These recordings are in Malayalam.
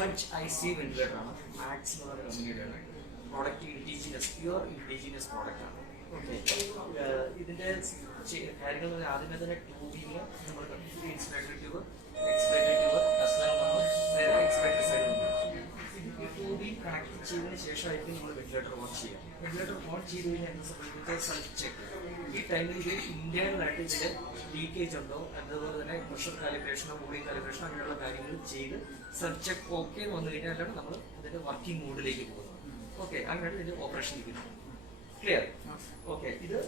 ഫ്ലഡ്ജ് ICU വെന്റിലേറ്റർ ആണ്. മാക്സ് എന്ന് പറയുന്ന കമ്പനിയുടെയാണ്. Product indigenous, pure indigenous product ആണ്. ഓക്കെ, ഇതിന്റെ കാര്യങ്ങൾ ആദ്യമേ തന്നെ ട്യൂബിങ് നമ്മൾ inspiratory tube, expiratory tube, expiratory side ട്യൂബി കണക്ട് ചെയ്തതിന് ശേഷമായിരിക്കും നമ്മൾ വെന്റിലേറ്റർ ഓൺ ചെയ്യുക. വെന്റിലേറ്റർ ഓൺ ചെയ്ത് കഴിഞ്ഞാൽ എന്താ സംഭവിക്കുന്നത്? Self check. ഈ ടൈമിൽ ഇത് ഇന്റേണലായിട്ട് ഇതിൽ ലീക്കേജ് ഉണ്ടോ, അതുപോലെ തന്നെ പ്രഷർ കാലിബ്രേഷനോ ബോഡി കാലിബ്രേഷനോ അങ്ങനെയുള്ള കാര്യങ്ങൾ ചെയ്ത് സെൽഫ് ചെക്ക് ഓക്കെ എന്ന് വന്നു കഴിഞ്ഞാലാണ് നമ്മൾ അതിന്റെ വർക്കിംഗ് മോഡിലേക്ക് പോകുന്നത്. ഓക്കെ, അങ്ങനെയാണ് ഇതിന്റെ ഓപ്പറേഷൻ ഇരിക്കുന്നത്. ക്ലിയർ? ഓക്കെ, ഇത്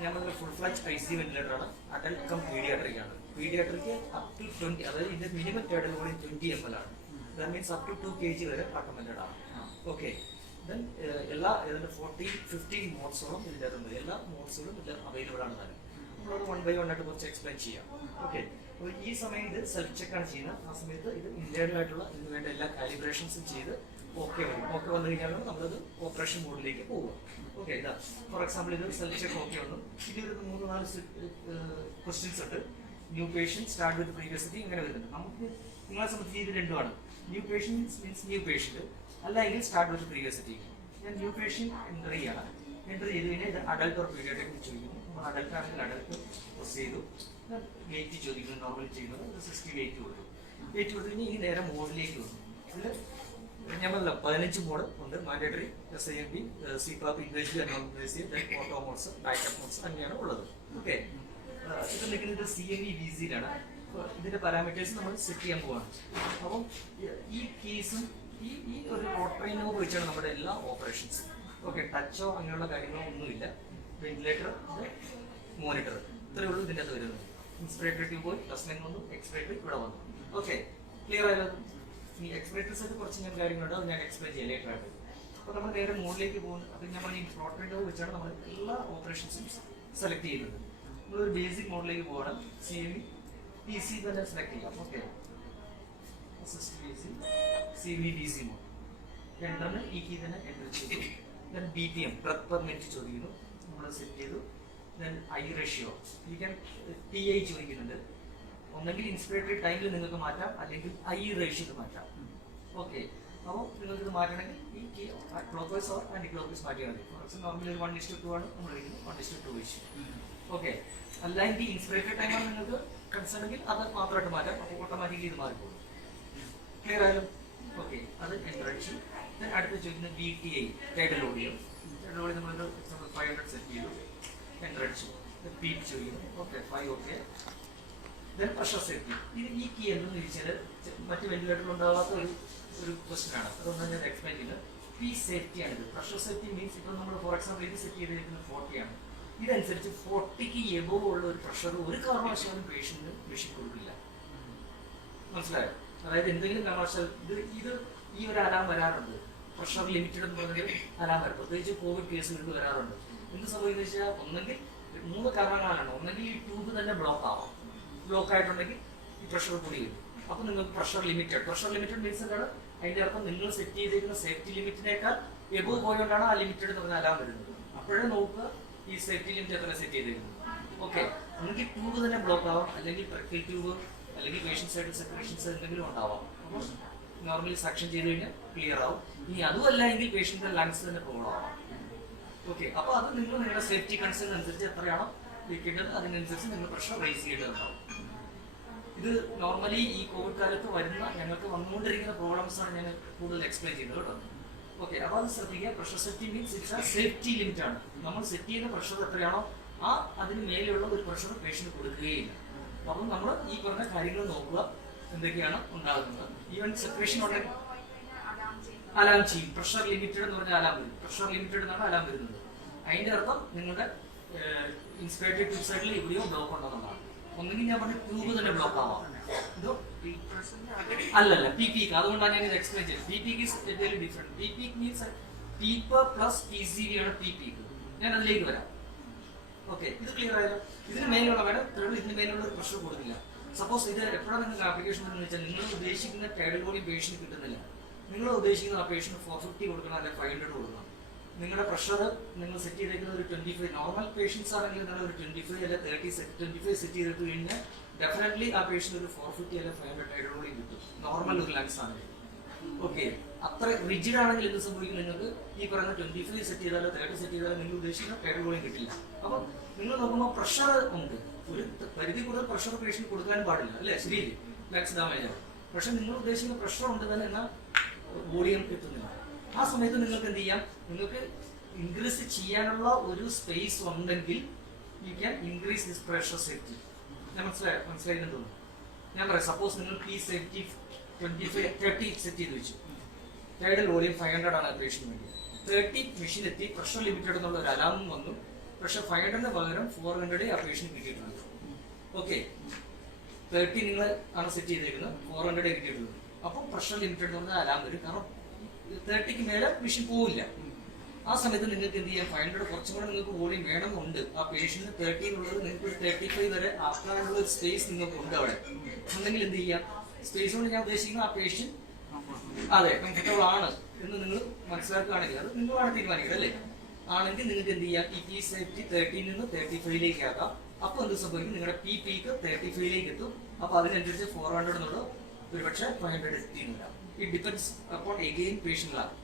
ഞാൻ പറഞ്ഞ ഫുൾ ഫ്ലഡ്ജ് ICU വെന്റിലേറ്റർ ആണ്. അഡൽട്ട് കം പീഡിയാട്രിക് ആണ്. പീഡിയാട്രിക്ക് അപ് ടു 20, അതായത് ഇതിന്റെ മിനിമം ടേഡൽ വോളിയം 20 ml ആണ്. That means up to 2 kg വരെ recommended ആണ്. ഓക്കെ, ദെൻ എല്ലാ 15 മോഡ്സുകളും ഇതിൻ്റെ അകത്തുണ്ട്. എല്ലാ മോഡ്സുകളും ഇതിൽ അവൈലബിൾ ആണ് തന്നെ. നമ്മളത് 1 by 1 ആയിട്ട് കുറച്ച് എക്സ്പ്ലെയിൻ ചെയ്യാം. ഓക്കെ, അപ്പോൾ ഈ സമയം ഇത് സെൽഫ് ചെക്ക് ആണ് ചെയ്യുന്നത്. ആ സമയത്ത് ഇത് ഇന്റേണൽ ആയിട്ടുള്ള ഇതിന് വേണ്ട എല്ലാ കാലിബ്രേഷൻസും ചെയ്ത് ഓക്കെ വരും. ഓക്കെ വന്നു കഴിഞ്ഞാൽ നമ്മളത് ഓപ്പറേഷൻ മോഡിലേക്ക് പോകുക. ഓക്കെ, ഇതാ ഫോർ എക്സാമ്പിൾ ഇത് സെൽഫ് ചെക്ക് ഓക്കെ വന്നു. ഇതിൽ 3-4 ക്വസ്റ്റ്യൻസ് ഉണ്ട്. ന്യൂ പേഷ്യൻറ്റ്, സ്റ്റാർട്ട് വിത്ത് പ്രീവിയസിറ്റി, ഇങ്ങനെ വരുന്നുണ്ട്. നമുക്ക് നിങ്ങളെ സംബന്ധിച്ച് ഇത് രണ്ടുമാണ്. New patient means new patient, അല്ലെങ്കിൽ സ്റ്റാർട്ട് വിത്ത് പ്രീവിയസിറ്റി. ഞാൻ ന്യൂ പേഷ്യൻറ്റ് എൻ്റർ ചെയ്യണം. എൻ്റർ ചെയ്ത് കഴിഞ്ഞാൽ ഇത് അഡൽട്ട് ഓർ പീഡിയാട്രിക് ചോദിക്കുന്നു. നമ്മൾ അഡൽട്ട് ആണെങ്കിൽ അഡൽട്ട് പ്രസ് ചെയ്തു. വെയിറ്റ് ചോദിക്കുന്നു, നോർമൽ ചെയ്യുന്നത് 60 വെയിറ്റ് കൊടുത്തു. വെയിറ്റ് കൊടുത്തു കഴിഞ്ഞാൽ ഈ നേരെ മോഡിലേക്ക് വന്നു. ഇതിൽ ഞാൻ പറഞ്ഞില്ല 15 മോഡ് ഉണ്ട്. Mandatory, SIMP, CPAP, invasive, non invasive, auto modes, backup modes അങ്ങനെയാണ് ഉള്ളത്. ഓക്കെ, ഇത് നിൽക്കുന്നത് CME VZ-യിലാണ്. ഇതിന്റെ പാരാമീറ്റേഴ്സ് നമ്മൾ സെറ്റ് ചെയ്യാൻ പോവാണ്. അപ്പം ഈ കേസും ഈ ഒരു റോട്ടറി നോബ് വെച്ചാണ് നമ്മുടെ എല്ലാ ഓപ്പറേഷൻസും. ഓക്കെ, ടച്ചോ അങ്ങനെയുള്ള കാര്യങ്ങളോ ഒന്നുമില്ല. വെന്റിലേറ്റർ, മോണിറ്റർ, ഇത്രയേ ഉള്ളൂ ഇതിൻ്റെ അകത്ത് വരുന്നത്. ഇൻസ്പിറേറ്ററി ട്യൂബ് പോയി പ്ലസ് വന്നു, എക്സ്പിറേറ്ററി ഇവിടെ വന്നു. ഓക്കെ, ക്ലിയർ ആയാലും ഈ എക്സ്പിറേറ്റേഴ്സിൽ കുറച്ച് ഞാൻ കാര്യങ്ങളുണ്ട്, അത് ഞാൻ എക്സ്പ്ലെയിൻ ചെയ്യാം ലേറ്റർ ആയിട്ട്. അപ്പോൾ നമ്മൾ നേരെ മോഡിലേക്ക് പോകുന്നു. അപ്പം നമ്മൾ ഈ റോട്ടറി നോബ് വെച്ചാണ് നമ്മൾ എല്ലാ ഓപ്പറേഷൻസും സെലക്ട് ചെയ്യുന്നത്. നമ്മളൊരു ബേസിക് മോഡിലേക്ക് പോകണം. CME PC തന്നെ സെലക്ട് ചെയ്യാം. ഓക്കെ, CME DC മോഡ് എൻ്ററിന് ഈ കീ തന്നെ എൻ്റർ ചെയ്തു. Then BPM, breath per minute ചോദിക്കുന്നു, നമ്മൾ സെറ്റ് ചെയ്തു. ദെൻ ഐ റേഷ്യോ, ഈ ക്യാൻ TI ചോദിക്കുന്നുണ്ട്. ഒന്നെങ്കിൽ ഇൻസ്പിറേറ്ററി ടൈമിൽ നിങ്ങൾക്ക് മാറ്റാം, അല്ലെങ്കിൽ ഐ റേഷ്യോക്ക് മാറ്റാം. ഓക്കെ, അപ്പോൾ നിങ്ങൾക്ക് ഇത് മാറ്റണമെങ്കിൽ ഈ key clockwise or anticlockwise മാറ്റിയാൽ മതി. ഫോർ എക്സാമ്പിൾ നോർമലി 1:2 ആണ് നമ്മൾ കഴിക്കുന്നത്, 1:2 വെച്ച്. ഓക്കെ, അല്ലെങ്കിൽ ഇൻസ്പിറേറ്ററി ടൈമാണ് നിങ്ങൾക്ക് കൺസേൺ എങ്കിൽ അത് മാത്രമായിട്ട് മാറ്റാം. അപ്പോൾ ഓട്ടോമാറ്റിക്കലി ഇത് മാറിപ്പോകും. ക്ലിയർ ആയാലും ഓക്കെ, അത് എൻ്റർ അടിച്ചു. ദെൻ അടുത്ത് ചോദിക്കുന്നത് VTI, tidal audio. Tidal audio നമ്മളൊരു 500 സെറ്റ് ചെയ്തു, എൻ്റർ അടിച്ചു. പീപ്പ് ചോദിക്കുന്നു. Okay, 5 okay. Then pressure safety. ഈ കീ എന്തെന്ന് ചോദിച്ചാൽ മറ്റ് വെന്റിലേറ്ററിൽ ഉണ്ടാകാത്ത ഒരു ക്വസ്റ്റ്യൻ ആണ്. അതുകൊണ്ടാണ് ഞാൻ എക്സ്പ്ലെയിൻ ചെയ്തത്. P സേഫ്റ്റി ആണിത്. പ്രഷർ സേഫ്റ്റി മീൻസ് ഇപ്പോൾ നമ്മൾ ഫോർ എക്സാമ്പിൾ ഇത് സെറ്റ് ചെയ്തിരിക്കുന്നത് 40 ആണ്. ഇതനുസരിച്ച് 40ക്ക് എബോവ് ഉള്ള ഒരു പ്രഷർ ഒരു കാരണവശാലും പേഷ്യന്റ് കൊടുക്കില്ല. മനസ്സിലായോ? അതായത് എന്തെങ്കിലും കാരണവശാൽ ഇത് ഈ ഒരു അലാം വരാറുണ്ട്. പ്രഷർ ലിമിറ്റഡ് എന്ന് പറഞ്ഞൊരു അലാം വരും. പ്രത്യേകിച്ച് കോവിഡ് കേസുകൾക്ക് വരാറുണ്ട്. എന്ത് സംഭവിക്കുന്നത് വെച്ചാൽ ഒന്നെങ്കിൽ 3 കാരണങ്ങളാണ്. ഒന്നെങ്കിൽ ഈ ട്യൂബ് തന്നെ ബ്ലോക്ക് ആവാം. ബ്ലോക്ക് ആയിട്ടുണ്ടെങ്കിൽ ഈ പ്രഷർ കൂടി വരും. അപ്പോൾ നിങ്ങൾക്ക് പ്രഷർ ലിമിറ്റഡ് മീൻസ് എന്താണ്? അതിൻ്റെ അർത്ഥം നിങ്ങൾ സെറ്റ് ചെയ്തിരിക്കുന്ന സേഫ്റ്റി ലിമിറ്റിനേക്കാൾ എബോവ് പോയോണ്ടാണ് ആ ലിമിറ്റഡ് എന്ന് പറഞ്ഞ അലാം വരുന്നത്. അപ്പോഴേ നോക്കുക ഈ സേഫ്റ്റി ലിമിറ്റ് എത്ര സെറ്റ് ചെയ്തിരിക്കുന്നത്. ഓക്കെ, ഒന്നെങ്കിൽ ട്യൂബ് തന്നെ ബ്ലോക്ക് ആവാം, അല്ലെങ്കിൽ പെർക്കിൽ ട്യൂബ്, അല്ലെങ്കിൽ പേഷ്യൻസ് ആയിട്ട് സെപ്പറേഷൻസ് എന്തെങ്കിലും ഉണ്ടാവാം. അപ്പോൾ നോർമലി സക്ഷൻ ചെയ്ത് കഴിഞ്ഞാൽ ക്ലിയർ ആവും. ഇനി അതുമല്ല എങ്കിൽ പേഷ്യൻ്റെ ലങ്സ് തന്നെ പ്രോബ്ലം ആവാം. ഓക്കെ, അപ്പോൾ അത് നിങ്ങൾ നിങ്ങളുടെ സേഫ്റ്റി കൺസേൺ അനുസരിച്ച് എത്രയാണോ വെക്കേണ്ടത് അതിനനുസരിച്ച് നിങ്ങൾ പ്രഷർ റേസ് ചെയ്യേണ്ടതുണ്ടാവും. ഇത് നോർമലി ഈ കോവിഡ് കാലത്ത് ഞങ്ങൾക്ക് വന്നുകൊണ്ടിരിക്കുന്ന പ്രോബ്ലംസ് ആണ് ഞാൻ കൂടുതൽ എക്സ്പ്ലെയിൻ ചെയ്യുന്നത് കേട്ടോ. ഓക്കെ, അപ്പോൾ അത് ശ്രദ്ധിക്കുക. പ്രഷർ സെറ്റി മീൻസ് ഇറ്റ്സ് ആ സേഫ്റ്റി ലിമിറ്റ് ആണ്. നമ്മൾ സെറ്റ് ചെയ്യുന്ന പ്രഷർ എത്രയാണോ അതിന് മേലെയുള്ള ഒരു പ്രഷർ പേഷ്യന്റ് കൊടുക്കുകയില്ല. അപ്പം നമ്മൾ ഈ പറഞ്ഞ കാര്യങ്ങൾ നോക്കുക എന്തൊക്കെയാണ് ഉണ്ടാകുന്നത്. ഈവൻ സെപ്പറേഷൻ ഉണ്ടെങ്കിൽ അലാം ചെയ്യും. പ്രഷർ ലിമിറ്റഡ് എന്ന് പറഞ്ഞാൽ അലാം വരും. പ്രഷർ ലിമിറ്റഡ് എന്നാണ് അലാം വരുന്നത്. അതിന്റെ അർത്ഥം നിങ്ങളുടെ ഇൻസ്പിറേറ്ററി ട്യൂബ് സൈഡിൽ എവിടെയോ ബ്ലോക്ക് ഉണ്ടെന്നുള്ളതാണ്. ഒന്നെങ്കിൽ ഞാൻ പറഞ്ഞ ട്യൂബ് തന്നെ ബ്ലോക്ക് ആവാം. അല്ലല്ല PP, അതുകൊണ്ടാണ് ഞാൻ ഇത് എക്സ്പ്ലെയിൻ ചെയ്തത്. PP very different. PP means peep plus PCV ആണ് PP. ഞാൻ അതിലേക്ക് വരാം. ഓക്കെ, ഇത് ക്ലിയർ ആയാലും ഇതിന് മേലുള്ള വേണം ഇതിന് മേലുള്ള പ്രഷർ കൊടുക്കില്ല. സപ്പോസ് ഇത് എപ്പോഴാണ് നിങ്ങൾക്ക് ആപ്ലിക്കേഷൻ എന്ന് വെച്ചാൽ നിങ്ങൾ ഉദ്ദേശിക്കുന്ന ടൈഡൽ വോളിയം പേഷ്യന്റ് കിട്ടുന്നില്ല. നിങ്ങൾ ഉദ്ദേശിക്കുന്ന ആ പേഷ്യന്റ് 450 കൊടുക്കണം, അല്ലെങ്കിൽ 500 കൊടുക്കണം. നിങ്ങളുടെ പ്രഷർ നിങ്ങൾ സെറ്റ് ചെയ്തേക്കുന്നത് ഒരു 25. നോർമൽ പേഷ്യൻസ് ആണെങ്കിൽ നിങ്ങൾ ഒരു 25 അല്ലെങ്കിൽ 25 സെറ്റ് ചെയ്തിട്ട് കഴിഞ്ഞാൽ ഡെഫിനറ്റ്ലി ആ പേഷ്യന്റ് ഒരു 450 അല്ലെങ്കിൽ 500 ടൈഡൽ വോളിയം കിട്ടും. നോർമൽ ഒരു ലങ്സ് ആണെങ്കിൽ ഓക്കെ, അത്ര റിജിഡ് ആണെങ്കിൽ എന്ത് സംഭവിക്കും? നിങ്ങൾക്ക് ഈ പറയുന്ന 25 സെറ്റ് ചെയ്താലോ 30 സെറ്റ് ചെയ്താലോ നിങ്ങൾ ഉദ്ദേശിക്കുന്ന ടൈഡൽ വോളിയം കിട്ടില്ല. അപ്പം നിങ്ങൾ നോക്കുമ്പോൾ പ്രഷർ ഉണ്ട്, ഒരു പരിധി കൂടുതൽ പ്രഷർ പേഷ്യന്റ് കൊടുക്കാനും പാടില്ല അല്ലേ, ശരിയല്ലേ, ലങ്സ് ഡാമേജ് ആണ്. പക്ഷെ നിങ്ങൾ ഉദ്ദേശിക്കുന്ന പ്രഷർ ഉണ്ട് തന്നെ എന്നാൽ വോളിയം എത്തുന്നില്ല. ആ സമയത്ത് നിങ്ങൾക്ക് എന്ത് ചെയ്യാം? നിങ്ങൾക്ക് ഇൻക്രീസ് ചെയ്യാനുള്ള ഒരു സ്പേസ് ഉണ്ടെങ്കിൽ you can increase this pressure safety. ഞാൻ മനസ്സിലായിരുന്നു തോന്നുന്നു. ഞാൻ പറയാം, സപ്പോസ് നിങ്ങൾ പി സേഫ്റ്റി 30 സെറ്റ് ചെയ്ത് വെച്ചു, ടൈഡൽ വോളിയം 500 ആണ് പേഷ്യന് വേണ്ടി. 30 മെഷീൻ എത്തി, പ്രഷർ ലിമിറ്റഡ് എന്നുള്ള ഒരു അലാം വന്നു. പ്രഷർ 500 പകരം 400 ആ പേഷ്യന് കിട്ടിയിട്ടുണ്ട്. ഓക്കെ, 30 നിങ്ങൾ ആണ് സെറ്റ് ചെയ്തിരിക്കുന്നത്, 400 കിട്ടിയിട്ടുള്ളത്. അപ്പം പ്രഷർ ലിമിറ്റഡ് എന്ന് പറഞ്ഞാൽ അലാം വരും, കാരണം 30ക്ക് മേലെ മെഷീൻ പോവില്ല. ആ സമയത്ത് നിങ്ങൾക്ക് എന്ത് ചെയ്യാം? 500 കുറച്ചും കൂടെ നിങ്ങൾക്ക് വോളിയം വേണമെന്നുണ്ട്. ആ പേഷ്യന്റ് 30 എന്നുള്ളത് നിങ്ങൾക്ക് 35 വരെ ആക്കാനുള്ള ഒരു സ്പേസ് നിങ്ങൾക്ക് ഉണ്ട് അവിടെ. ഉണ്ടെങ്കിൽ എന്ത് ചെയ്യാം? സ്പേസ് കൊണ്ട് ഞാൻ ഉദ്ദേശിക്കുന്നത് ആ പേഷ്യന്റ് അതെ കംഫർട്ടബിൾ ആണ് എന്ന് നിങ്ങൾ മനസ്സിലാക്കുകയാണെങ്കിൽ, അത് നിങ്ങളാണ് തീരുമാനിക്കുക അല്ലേ. ആണെങ്കിൽ നിങ്ങൾക്ക് എന്ത് ചെയ്യാം? ഈ പി സേഫ്റ്റി 30 നിന്ന് 35 ആക്കാം. അപ്പൊ എന്ത് സംഭവിക്കും? നിങ്ങളുടെ പി പീക്ക് 35 എത്തും. അപ്പൊ അതിനനുസരിച്ച് 400 എന്നുള്ളത് ഒരു പക്ഷേ 500 എത്തിയില്ല. ഇറ്റ് ഡിപ്പെൻഡ്സ് അപ്പോൺ എഗെയിൻ പേഷ്യന്റിലാണ്.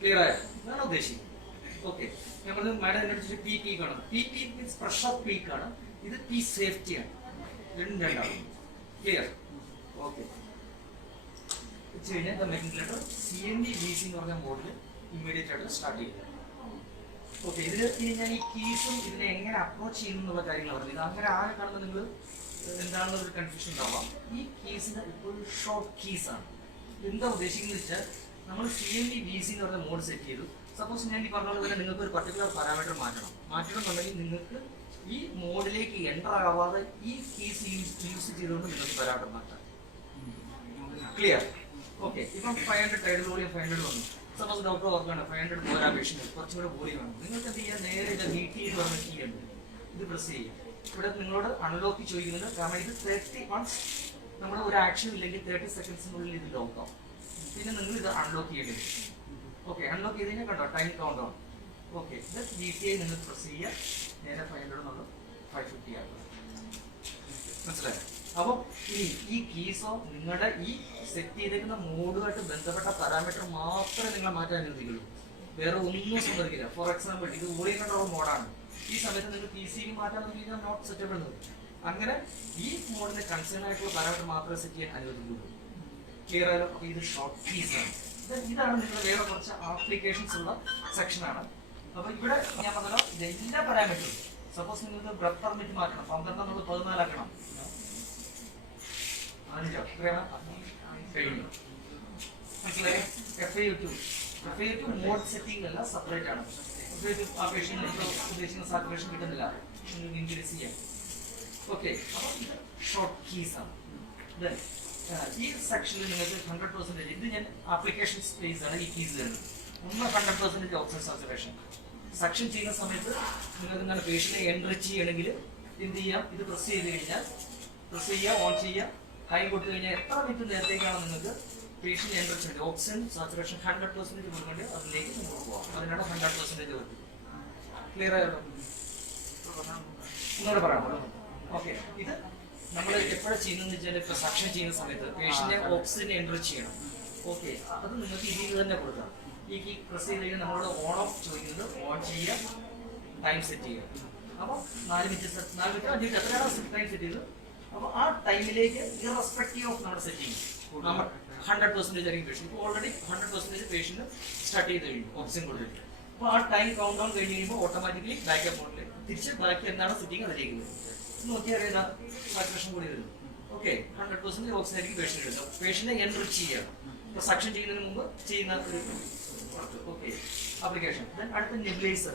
ക്ലിയർ ആയോ? ഇതാണ് ഉദ്ദേശിക്കുന്നത്. ഓക്കെ, നമ്മൾ മാഡം അതിനനുസരിച്ച് പി പീക്ക് ആണ്. P peak means pressure peak ആണ്, ഇത് പി സേഫ്റ്റി ആണ്. രണ്ടാണ്. ക്ലിയർ? ഓക്കെ, കഴിഞ്ഞാൽ മെന്റിലേറ്റർ CND-VC എന്ന് പറഞ്ഞ മോഡൽ ഇമ്മീഡിയറ്റ് ആയിട്ട് സ്റ്റാർട്ട് ചെയ്യുക. ഓക്കെ, ഇതിൽ ഇനി ഞാൻ ഈ കീസും ഇതിനെ എങ്ങനെ അപ്രോച്ച് ചെയ്യുന്നു എന്നുള്ള കാര്യങ്ങൾ പറഞ്ഞു. ഇത് അങ്ങനെ ആരെ കാണുമ്പോൾ നിങ്ങൾ എന്താണെന്നൊരു കൺഫ്യൂഷൻ ഉണ്ടാവാം. ഈ കീസിന്റെ ഇപ്പോൾ ഷോർട്ട് കീസ് ആണ്. എന്താ ഉദ്ദേശിക്കുന്നത് വെച്ചാൽ, നമ്മൾ CND-VC എന്ന് പറഞ്ഞ മോഡ് സെറ്റ് ചെയ്തു. സപ്പോസ് ഞാൻ ഈ പറഞ്ഞ പോലെ നിങ്ങൾക്ക് ഒരു പർട്ടിക്കുലർ പാരാമീറ്റർ മാറ്റണമെന്നുണ്ടെങ്കിൽ നിങ്ങൾക്ക് ഈ മോഡിലേക്ക് എൻ്റർ ആവാതെ ഈ കീസ് യൂസ് ചെയ്തുകൊണ്ട് നിങ്ങൾക്ക് പാരാമീറ്റർ മാറ്റാം. ക്ലിയർ? ഓക്കെ, ഇപ്പം 500 ടൈഡൽ വോളിയം 500 വന്നു. സപ്പോസ് ഡോക്ടർ ഓർക്കാണ് 500 പോരാ പേഷ്യന്റ്, കുറച്ചും കൂടെ വോളിയം വേണം. നിങ്ങൾക്ക് എന്ത് ചെയ്യാം? നേരെ ഇത് VT എന്ന് പറഞ്ഞ കീ ഉണ്ട്, ഇത് പ്രസ് ചെയ്യാം. ഇവിടെ നിങ്ങളോട് അൺലോക്ക് ചോദിക്കുന്നത്, കാരണം ഇത് 30 വൺസ് നമ്മൾ ഒരു ആക്ഷൻ ഇല്ലെങ്കിൽ 30 സെക്കൻഡ്സിനുള്ളിൽ ഇത് ലോക്ക് ആവും. പിന്നെ നിങ്ങൾ ഇത് അൺലോക്ക് ചെയ്യേണ്ടി വരും. ഓക്കെ, അൺലോക്ക് ചെയ്ത് കഴിഞ്ഞാൽ കണ്ടോ ടൈം കൗണ്ട് ഡൗൺ. ഓക്കെ, ഇത് VT നിങ്ങൾ പ്രസ് ചെയ്യുക, നേരെ 500 എന്നുള്ളത് 550 ആക്കുക. മനസ്സിലായോ? അപ്പം ഈ കീസോ നിങ്ങളുടെ ഈ സെറ്റ് ചെയ്തേക്കുന്ന മോഡുമായിട്ട് ബന്ധപ്പെട്ട പാരാമീറ്റർ മാത്രമേ നിങ്ങൾ മാറ്റാൻ അനുവദിക്കുള്ളൂ, വേറെ ഒന്നും സമ്മതിക്കില്ല. ഫോർ എക്സാമ്പിൾ, ഇത് വോളിയം കൺട്രോൾ മോഡാണ്. ഈ സമയത്ത് നിങ്ങൾക്ക് PC മാറ്റാൻ നോക്കിയാൽ നോട്ട് സെറ്റബിൾ. അങ്ങനെ ഈ മോഡിന് കൺസേൺ ആയിട്ടുള്ള പാരാമീറ്റർ മാത്രമേ സെറ്റ് ചെയ്യാൻ അനുവദിക്കുള്ളൂ. ക്ലിയർ ആയാലും? അപ്പോൾ ഇത് ഷോർട്ട് കീസ് ആണ്. ഇതാണ് നിങ്ങൾ വേറെ കുറച്ച് ആപ്ലിക്കേഷൻസ് ഉള്ള സെക്ഷനാണ്. അപ്പോൾ ഇവിടെ ഞാൻ പറഞ്ഞല്ലോ, എല്ലാ പാരാമീറ്ററും സപ്പോസ് നിങ്ങൾക്ക് ബ്രെത്ത് പെർമിറ്റ് മാറ്റണം, 12 നമ്മൾ 14 ആക്കണം. മനസ്സിലായി? FAU2 മോഡ് സെറ്റിംഗ് അല്ല, സെപ്പറേറ്റ് ആണ്. ആ പേഷ്യന്റ് ഉദ്ദേശിക്കുന്ന സാച്ചുറേഷൻ കിട്ടുന്നില്ല, നിങ്ങൾക്ക് ഇൻക്രീസ് ചെയ്യാം. ഓക്കെ, അപ്പോൾ ഇത് ഷോർട്ട് കീസ് ആണ്. ഈ സെക്ഷനിൽ നിങ്ങൾക്ക് 100% ഇത് ഞാൻ ആപ്ലിക്കേഷൻ സ്പേസ് ആണ് ഈ കീസ് തരുന്നത്. 100% ഓക്സിജൻ സാച്ചുറേഷൻ സെക്ഷൻ ചെയ്യുന്ന സമയത്ത് നിങ്ങൾക്ക് ഇങ്ങനെ പേഷ്യനെ എൻട്രി ചെയ്യണമെങ്കിൽ എന്ത് ചെയ്യാം? ഇത് പ്രസ് ചെയ്ത് കഴിഞ്ഞാൽ പ്രസ് ചെയ്യുക, ഓൺ ചെയ്യുക, ഹൈ കൊടുത്തു കഴിഞ്ഞാൽ എത്ര മിനിറ്റ് നേരത്തേക്കാണ് നിങ്ങൾക്ക് പേഷ്യന്റ് എൻട്രി ചെയ്യേണ്ടത്. ഓക്സിജൻ സാച്ചുറേഷൻ 100% കൊടുക്കേണ്ടി അതിലേക്ക് നിങ്ങൾക്ക് പോകാം. അതിനാണ് 100% വരുന്നത്. ക്ലിയർ ആയോ? ഒന്നുകൂടെ പറയാം. ഓക്കെ, ഇത് നമ്മൾ എപ്പോഴാണ് ചെയ്യുന്നതെന്ന് വെച്ചാൽ, ഇപ്പോൾ സക്ഷൻ ചെയ്യുന്ന സമയത്ത് പേഷ്യന്റിനെ ഓക്സിജൻ എൻട്രി ചെയ്യണം. ഓക്കെ, അത് നിങ്ങൾക്ക് ഇതിൽ തന്നെ കൊടുക്കാം. ഈ കീ പ്രസ് ചെയ്ത് കഴിഞ്ഞാൽ നമ്മളോട് ഓൺ ഓഫ് ചോദിക്കുന്നത്, ഓൺ ചെയ്യുക, ടൈം സെറ്റ് ചെയ്യുക. അപ്പോൾ 4 മിനിറ്റ് 5 മിനിറ്റ് എത്രയാണ് ടൈം സെറ്റ് ചെയ്തത്? അപ്പോൾ ആ ടൈമിലേക്ക് ഇറസ്പെക്റ്റീവ് ഓഫ് നമ്മുടെ സെറ്റിംഗ് നമ്മൾ 100% ആയിരിക്കും പേഷ്യന്റ്. ഇപ്പോൾ ഓൾറെഡി 100% പേഷ്യന്റ് സ്റ്റാർട്ട് ചെയ്ത് കഴിഞ്ഞു ഓക്സിജൻ കൊടുത്തിട്ട്. അപ്പോൾ ആ ടൈം കൗണ്ട് ഡൗൺ കഴിഞ്ഞ് കഴിയുമ്പോൾ ഓട്ടോമാറ്റിക്കലി ബാക്ക് മോഡിൽ തിരിച്ച് ബാക്കി എന്താണ് സെറ്റിംഗ് അതിലേക്ക് വരും. നോക്കിയാൽ അറിയുന്ന സാച്ചുറേഷൻ കൂടി വരും. ഓക്കെ, 100% ഓക്സിജൻ ആയിരിക്കും പേഷ്യന്റ് എടുക്കുക. പേഷ്യന്റിനെ എൻറിച്ച് ചെയ്യുക, ഇപ്പോൾ സക്ഷൻ ചെയ്യുന്നതിന് മുമ്പ് ചെയ്യുന്ന ഒരു ഓക്കെ ആപ്ലിക്കേഷൻ. ദെൻ അടുത്ത നെബുലൈസർ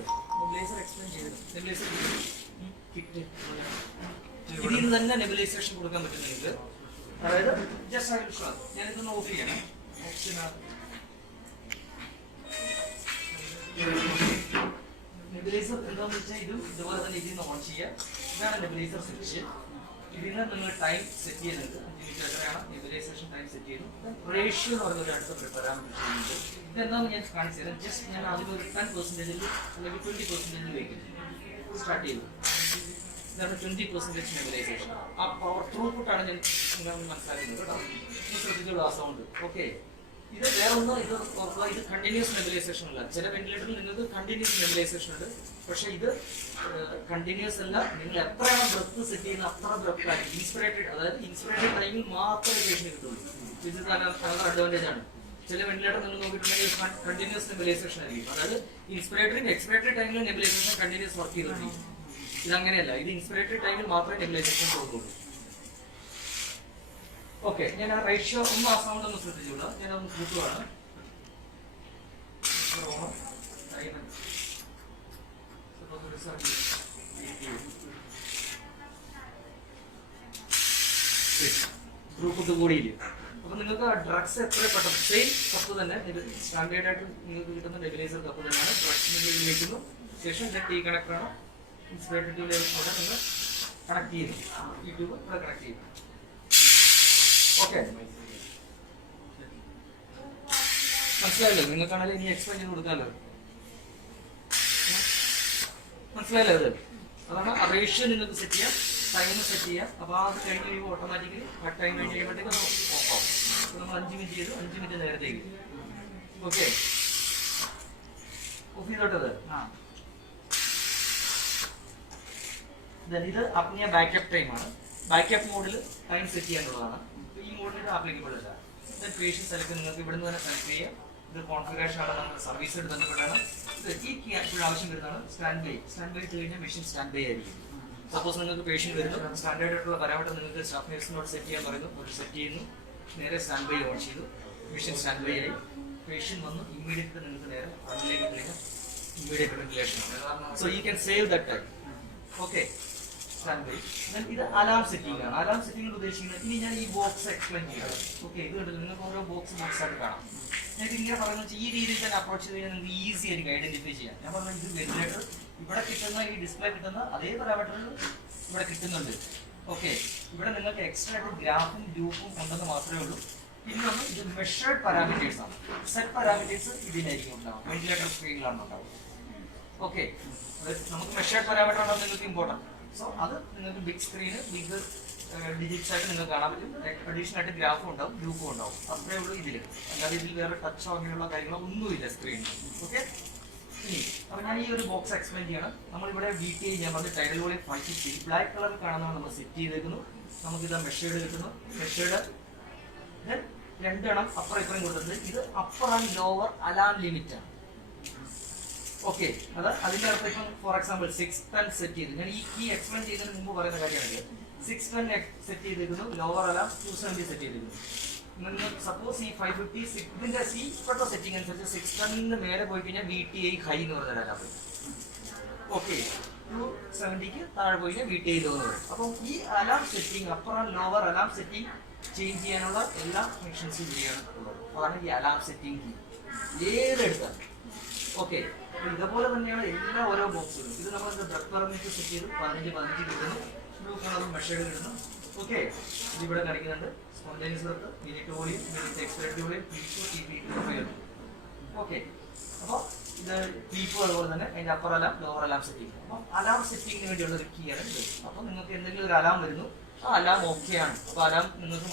എക്സ്പ്ലെയിൻ ചെയ്തത്. നെബുലൈസർ കിറ്റ് ഇതിൽ നിന്ന് തന്നെ നെബുലൈസേഷൻ കൊടുക്കാൻ പറ്റും നിങ്ങൾക്ക്. അതായത് ജസ്റ്റ് ഞാനിതൊന്ന് ഓഫ് ചെയ്യണം. നെബുലൈസർ എന്താണെന്ന് വെച്ചാൽ ഇതുപോലെ തന്നെ ഇതിൽ നിന്ന് ഓൺ ചെയ്യുക. ഇതാണ് നെബുലൈസർ സ്വിച്ച്. ഇതിൽ നിന്ന് നിങ്ങൾ ടൈം സെറ്റ് ചെയ്യുന്നുണ്ട്. 5 മിനിറ്റ് എത്രയാണ് നെബുലൈസേഷൻ ടൈം സെറ്റ് ചെയ്യുന്നു. റേഷ്യോ എന്ന് പറയുന്ന ഒരു അടുത്ത പാരാമീറ്റർ ചെയ്യുന്നുണ്ട്. ഇതെന്താണെന്ന് ഞാൻ കാണിച്ചു തരാം. ജസ്റ്റ് ഞാൻ അതിൽ ഒരു 10% അല്ലെങ്കിൽ 20% വയ്ക്കുന്നു. സ്റ്റാർട്ട് ചെയ്തു. ഇതാണ് 20% നെബുലൈസേഷൻ. ആ പവർ ത്രൂ പുട്ടാണ് ഞാൻ നിങ്ങൾ മനസ്സിലാക്കുന്നത് കേട്ടോ. ശ്രദ്ധിച്ചുള്ള ആ സൗണ്ട്. ഓക്കെ, ഇത് വേറെ ഒന്നും ഇത് ഓർക്കുക, ഇത് കണ്ടിന്യൂസ് നെബുലൈസേഷൻ അല്ല. ചില വെന്റിലേറ്ററിൽ നിങ്ങൾക്ക് കണ്ടിന്യൂസ് നെബുലൈസേഷൻ ഉണ്ട്, പക്ഷെ ഇത് കണ്ടിന്യൂസ് അല്ല. നിങ്ങൾ എത്രയാണ് ബ്രത്ത് സെറ്റ് ചെയ്യുന്നത് അത്ര ബ്രത്ത് ഇൻസ്പിറേറ്റഡ്, അതായത് ഇൻസ്പിറേറ്റഡ് ടൈമിൽ മാത്രമേ പേഷ്യന് കിട്ടുള്ളൂ. ഇത് അഡ്വാൻറ്റേജ് ആണ്. ചില വെന്റിലേറ്റർ നിങ്ങൾ നോക്കിയിട്ടുണ്ടെങ്കിൽ കണ്ടിന്യൂസ് നെബുലൈസേഷൻ ആയിരിക്കും, അതായത് ഇൻസ്പിറേറ്ററി എക്സ്പിറേറ്ററി ടൈമിൽ നെബുലൈസേഷൻ കണ്ടിന്യൂസ് വർക്ക് ചെയ്തിരിക്കും. ഇതങ്ങനെയല്ല, ഇത് ഇൻസ്പിറേറ്ററി ടൈമിൽ മാത്രമേ നെബുലൈസേഷൻ കൊടുക്കുള്ളൂ. ഓക്കെ, ഞാൻ ആ റേഷ്യോ ഒന്ന് ആ സൗണ്ട് ഒന്ന് ശ്രദ്ധിച്ചോളൂ. ഞാനൊന്ന് കൂട്ടുകയാണ്. ത്രൂപുട്ട് കൂടിയില്ല. അപ്പൊ നിങ്ങൾക്ക് ആ ഡ്രഗ്സ് എത്ര പെട്ടെന്ന് സെയിം കപ്പ് തന്നെ സ്റ്റാൻഡേർഡ് ആയിട്ട് നിങ്ങൾക്ക് കിട്ടുന്ന നെബുലൈസർ കപ്പ് തന്നെയാണ്. ഡ്രഗ്സിലേക്ക് വെക്കുന്നു, ശേഷം ടി കണക്റ്റാണ് ഇൻസ്പിറേറ്റഡ് ട്യൂബിലേക്ക് നിങ്ങൾ കണക്ട് ചെയ്യുന്നു. ഈ ട്യൂബ് ഇവിടെ കണക്ട് ചെയ്യുന്നു. ഓക്കെ, മനസ്സിലായല്ലോ? നിങ്ങൾക്കാണെങ്കിൽ ഇനി എക്സ്പ്ലെയിൻ ചെയ്ത് കൊടുക്കാമല്ലോ. മനസ്സിലായല്ലോ? അത് അതാണ് ആ റേഷ്യോ നിങ്ങൾക്ക് സെറ്റ് ചെയ്യാം, ടൈം സെറ്റ് ചെയ്യാം. അപ്പോൾ അത് കഴിഞ്ഞ് കഴിയുമ്പോൾ ഓട്ടോമാറ്റിക്കലി ആ ടൈം കഴിഞ്ഞ് കഴിയുമ്പോഴത്തേക്ക് ഓഫ് ആവും. അപ്പോൾ നമ്മൾ 5 മിനിറ്റ് ചെയ്തു, 5 മിനിറ്റ് നേരത്തേക്ക്. ഓക്കെ, ഓഫ് ചെയ്തോട്ടത്. ഇത് അപ്നിയ ബാക്കപ്പ് ടൈമാണ്. ബാക്കപ്പ് മോഡിൽ ടൈം സെറ്റ് ചെയ്യാനുള്ളതാണ്. ഈ മോഡിൽ ഇത് ആപ്ലിക്കബിൾ അല്ല. പേഷ്യൻ സെലക്ട് നിങ്ങൾക്ക് ഇവിടെ നിന്ന് തന്നെ സെലക്ട് ചെയ്യാം. ഇത് കോൺഫിഗറേഷൻ ആണ്, നമ്മൾ സർവീസായിട്ട് ബന്ധപ്പെട്ടാണ്. ഈ കീ എപ്പോഴും ആവശ്യം വരുന്നതാണ് സ്റ്റാൻഡ് ബൈ. സ്റ്റാൻഡ് ബൈ ഇട്ട് കഴിഞ്ഞാൽ മെഷീൻ സ്റ്റാൻഡ് ബൈ ആയിരിക്കും. സപ്പോസ് നിങ്ങൾക്ക് പേഷ്യൻ വരുന്നു, സ്റ്റാൻഡേർഡ് ആയിട്ടുള്ള പാരാമീറ്റർ നിങ്ങൾക്ക് സ്റ്റാഫ് നേഴ്സിനോട് സെറ്റ് ചെയ്യാൻ പറയുന്നു, ഒരു സെറ്റ് ചെയ്യുന്നു, നേരെ സ്റ്റാൻഡ് ബൈ ഓൺ ചെയ്തു, മെഷീൻ സ്റ്റാൻഡ് ബൈ ആയി. പേഷ്യൻ വന്ന് ഇമ്മീഡിയറ്റ് നിങ്ങൾക്ക് നേരെ ഫ്രണ്ടിലേക്ക് വിളിക്കാം, immediate ventilation. So you can save that time. Okay, ഇത് അലാം സെറ്റിംഗ് ആണ്. അലാം സെറ്റിംഗ് ഉദ്ദേശിക്കുന്നത് ഇനി ഞാൻ ഈ ബോക്സ് എക്സ്പ്ലെയിൻ ചെയ്യാം. ഓക്കെ, ഇത് കണ്ടില്ല, നിങ്ങൾക്ക് ഓരോ ബോക്സ് ആയിട്ട് കാണാം. ഞങ്ങൾക്ക് ഇങ്ങനെ പറയുന്നത് ഈ രീതിയിൽ തന്നെ അപ്രോച്ച് ചെയ്ത് കഴിഞ്ഞാൽ നിങ്ങൾക്ക് ഈസി ആയിരിക്കും ഐഡന്റിഫൈ ചെയ്യാം. ഞാൻ പറഞ്ഞത് ഇത് വെന്റിലേറ്റർ ഇവിടെ കിട്ടുന്ന ഈ ഡിസ്പ്ലേ കിട്ടുന്ന അതേ പാരാമീറ്ററിൽ ഇവിടെ കിട്ടുന്നുണ്ട്. ഓക്കെ, ഇവിടെ നിങ്ങൾക്ക് എക്സ്ട്രാ ആയിട്ട് ഗ്രാഫും ലൂപ്പും ഉണ്ടെന്ന് മാത്രമേ ഉള്ളൂ. പിന്നെ ഒന്ന് ഇത് മെഷേർഡ് പാരാമീറ്റേഴ്സ് ആണ്. സെറ്റ് പാരാമീറ്റേഴ്സ് ഇതിനായിരിക്കും ഉണ്ടാവും, വെന്റിലേറ്റർ സ്ക്രീനിലാണ് ഉണ്ടാവും. ഓക്കെ, നമുക്ക് മെഷേർഡ് പാരാമീറ്റർ ഉണ്ടെന്ന് നിങ്ങൾക്ക് ഇമ്പോർട്ടൻറ്റ്. സോ അത് നിങ്ങൾക്ക് ബിഗ് സ്ക്രീന് ബിഗ് ഡിജിറ്റ്സ് ആയിട്ട് നിങ്ങൾക്ക് കാണാൻ പറ്റും. അഡീഷണൽ ആയിട്ട് ഗ്രാഫും ഉണ്ടാവും, ലൂപ്പും ഉണ്ടാവും. അത്രേ ഉള്ളൂ ഇതിൽ. അല്ലാതെ ഇതിൽ വേറെ ടച്ചോ അങ്ങനെയുള്ള കാര്യങ്ങളോ ഒന്നുമില്ല സ്ക്രീനിൽ. ഓക്കെ, ഇനി അപ്പോൾ ഞാൻ ഈ ഒരു ബോക്സ് എക്സ്പ്ലെയിൻ ചെയ്യണം. നമ്മളിവിടെ VTI ഞാൻ പറഞ്ഞ ടൈഡൽ വോളിയം 550 ബ്ലാക്ക് കളറിൽ കാണുന്നതാണ് നമ്മൾ സെറ്റ് ചെയ്തേക്കുന്നു. നമുക്കിത് മെഷേർഡ് കിട്ടുന്നു. മെഷേർഡ് രണ്ടെണ്ണം അപ്പുറം ഇപ്പുറം കൊടുത്തിട്ടുണ്ട്. ഇത് upper and lower alarm limit ആണ്. ഓക്കെ, അത് അതിന്റെ അർത്ഥം ഇപ്പം ഫോർ എക്സാമ്പിൾ 610 സെറ്റ് ചെയ്തു. ഞാൻ ഈ കീ എക്സ്പ്ലെയിൻ ചെയ്യുന്നതിന് മുമ്പ് പറയുന്ന കാര്യമാണ്. 610 സെറ്റ് ചെയ്തിരിക്കുന്നു, ലോവർ അലാം 270 സെറ്റ് ചെയ്തിരിക്കുന്നു. നിങ്ങൾ സപ്പോസ് ഈ 550 ഇതിന്റെ ഇപ്പോഴത്തെ സെറ്റിംഗ് അനുസരിച്ച് 610 മേലെ പോയി കഴിഞ്ഞാൽ VTI ഹൈ എന്ന് പറഞ്ഞ അലാം പോയി. ഓക്കെ, 270ക്ക് താഴെ പോയി കഴിഞ്ഞാൽ VTI ലോ എന്ന് പറയും. അപ്പം ഈ alarm setting upper and lower alarm setting change ചെയ്യാനുള്ള എല്ലാ ഫങ്ഷൻസും ചെയ്യാനുള്ളത്. അതാണ് ഈ അലാം സെറ്റിംഗ് കീ ഏതെടുത്താൽ. ഓക്കെ, ഇതേപോലെ തന്നെയാണ് എല്ലാ ഓരോ ബോക്സുകളും. ഇത് നമ്മൾ ബ്രത്ത് പെർമിറ്റ് സെറ്റ് ചെയ്ത് 15 കിട്ടുന്നു. ബ്ലൂ കളർ മെഷേർഡ് കിട്ടുന്നു. ഓക്കെ, ഇതിവിടെ കാണിക്കുന്നുണ്ട് spontaneous breath, minute volume, minute expected volume, TP. Okay, അപ്പോൾ ഇത് പീപ്പും അതുപോലെ തന്നെ അതിൻ്റെ upper alarm lower alarm setting. അപ്പം അലാം സെറ്റിങ്ങിന് വേണ്ടിയുള്ള ഒരു കീ ആണ് ഇത്. അപ്പം നിങ്ങൾക്ക് എന്തെങ്കിലും ഒരു അലാം വരുന്നു, ആ അലാം ഓക്കെ ആണ്. അപ്പോൾ അലാം നിങ്ങൾക്ക്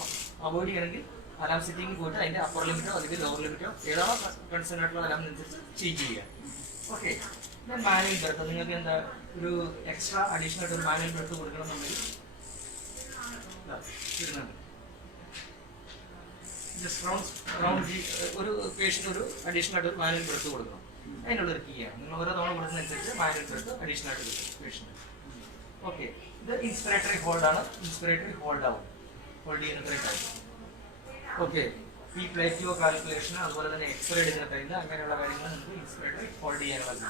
അവോയ്ഡ് ചെയ്യണമെങ്കിൽ അലാം സെറ്റിംഗ് പോയിട്ട് അതിൻ്റെ അപ്പർ ലിമിറ്റോ അല്ലെങ്കിൽ ലോവർ ലിമിറ്റോ ഏതാണോ കൺസേൺ ആയിട്ടുള്ള അലാമിനനുസരിച്ച് ചേഞ്ച് ചെയ്യുക. ഓക്കെ, ഞാൻ മാനുവൽ ബ്രത്ത് നിങ്ങൾക്ക് എന്താ ഒരു എക്സ്ട്രാ അഡീഷണൽ ആയിട്ട് ഒരു മാനുവൽ ബ്രത്ത് കൊടുക്കണമെന്നുണ്ടെങ്കിൽ ഇടുന്നുണ്ട്. ജസ്റ്റ് ഒരു പേഷ്യൻ്റ് ഒരു അഡീഷണൽ ആയിട്ട് ഒരു മാനുവൽ ബ്രത്ത് കൊടുക്കണം. അതിനുള്ളൊരു കീ ആണ്. നിങ്ങൾ ഓരോ തവണ കൊടുക്കുന്നതനുസരിച്ച് മാനുവൽ ബ്രത്ത് അഡീഷണൽ ആയിട്ട് കിട്ടും പേഷ്യൻ്റ്. ഓക്കെ, ഇത് ഇൻസ്പിറേറ്ററി ഹോൾഡ് ആണ്. ഇൻസ്പിറേറ്ററി ഹോൾഡ് ആവും, ഹോൾഡ് ചെയ്യുന്ന ടൈം. ഓക്കെ, ഈ പ്ലേറ്റിയോ കാൽക്കുലേഷൻ അതുപോലെ തന്നെ എക്സ്റേ എടുക്കുന്ന ടൈമിൽ അങ്ങനെയുള്ള കാര്യങ്ങൾ നിങ്ങൾക്ക് ഇൻസ്പിറേറ്ററി ഹോൾഡ് ചെയ്യാനുള്ള.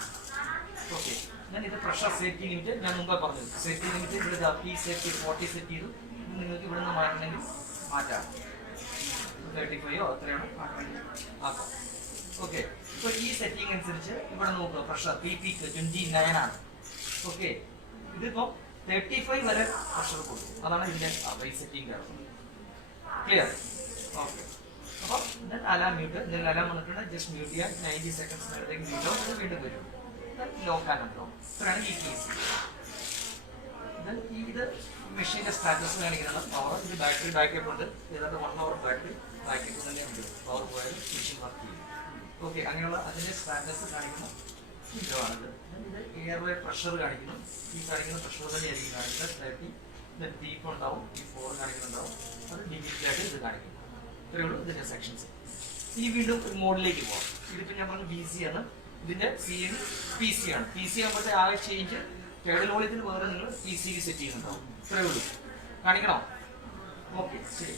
ഓക്കെ, ഞാൻ ഇത് പ്രഷർ സേഫ്റ്റി ലിമിറ്റ് ഞാൻ മുമ്പേ പറഞ്ഞു. സേഫ്റ്റി ലിമിറ്റ് ഇവിടെ P സേഫ്റ്റി 40 സെറ്റ് ചെയ്തു. നിങ്ങൾക്ക് ഇവിടെ നിന്ന് മാറ്റണമെങ്കിൽ മാറ്റാം. 35 അത്രയാണ് ആക്കാം. ഓക്കെ, ഇപ്പോൾ ഈ സെറ്റിംഗ് അനുസരിച്ച് ഇവിടെ നോക്കുക. പ്രഷർ PP 29 ആണ്. ഓക്കെ, ഇതിപ്പോൾ 35 വരെ പ്രഷർ കൊടുക്കും. അതാണ് ഇതിൻ്റെ ബേസ് സെറ്റിംഗ് കാരണം. ക്ലിയർ? ഓക്കെ, അപ്പോൾ അലാം മ്യൂട്ട്. ഇതിൽ അലാം വന്നിട്ടുണ്ട്, ജസ്റ്റ് മ്യൂട്ട് ചെയ്യാൻ 90 സെക്കൻഡ്സ് നേരത്തേക്ക് മ്യൂട്ടോ, അത് വീണ്ടും വരും. Lock and unlock. ഇത്രയാണ് ഈ കേസ്. ഇത് ഇത് മെഷീന്റെ സ്റ്റാറ്റസ് കാണിക്കുന്നതാണ്. പവർ ഇത് ബാറ്ററി ബാക്കപ്പ് ഉണ്ട്, ഏതാണ്ട് 1 hour ബാറ്ററി ബാക്കപ്പ് തന്നെ ഉണ്ട്. പവർ പോയാൽ മെഷീൻ വർക്ക് ചെയ്യും. ഓക്കെ, അങ്ങനെയുള്ള അതിന്റെ സ്റ്റാറ്റസ് കാണിക്കുന്ന ഇതാണിത്. ഇത് എയർവേ പ്രഷർ കാണിക്കുന്നു. ഈ കാണിക്കുന്ന പ്രഷർ തന്നെയായിരിക്കും കാണിക്കുന്നത്. 30 ഡീപ്പ് ഉണ്ടാവും, ഈ 4 കാണിക്കുന്നുണ്ടാവും. അത് ലിമിറ്റായിട്ട് ഇത് കാണിക്കും. ഇത്രയേ ഉള്ളൂ ഇതിന്റെ സെക്ഷൻസ്. ഇനി വീണ്ടും ഒരു മോഡിലേക്ക് പോകാം. ഇതിപ്പോൾ ഞാൻ പറഞ്ഞു BC ആണ്. ഇതിന്റെ CN PC ആണ്. PC ആകുമ്പോഴത്തെ ആ ചേഞ്ച് ടൈഡൽ വോളിയത്തിൽ വേറെ നിങ്ങൾ PCക്ക് സെറ്റ് ചെയ്യുന്നുണ്ടാവും. ഇത്രയേ ഉള്ളൂ. കാണിക്കണോ? ഓക്കെ, ശരി.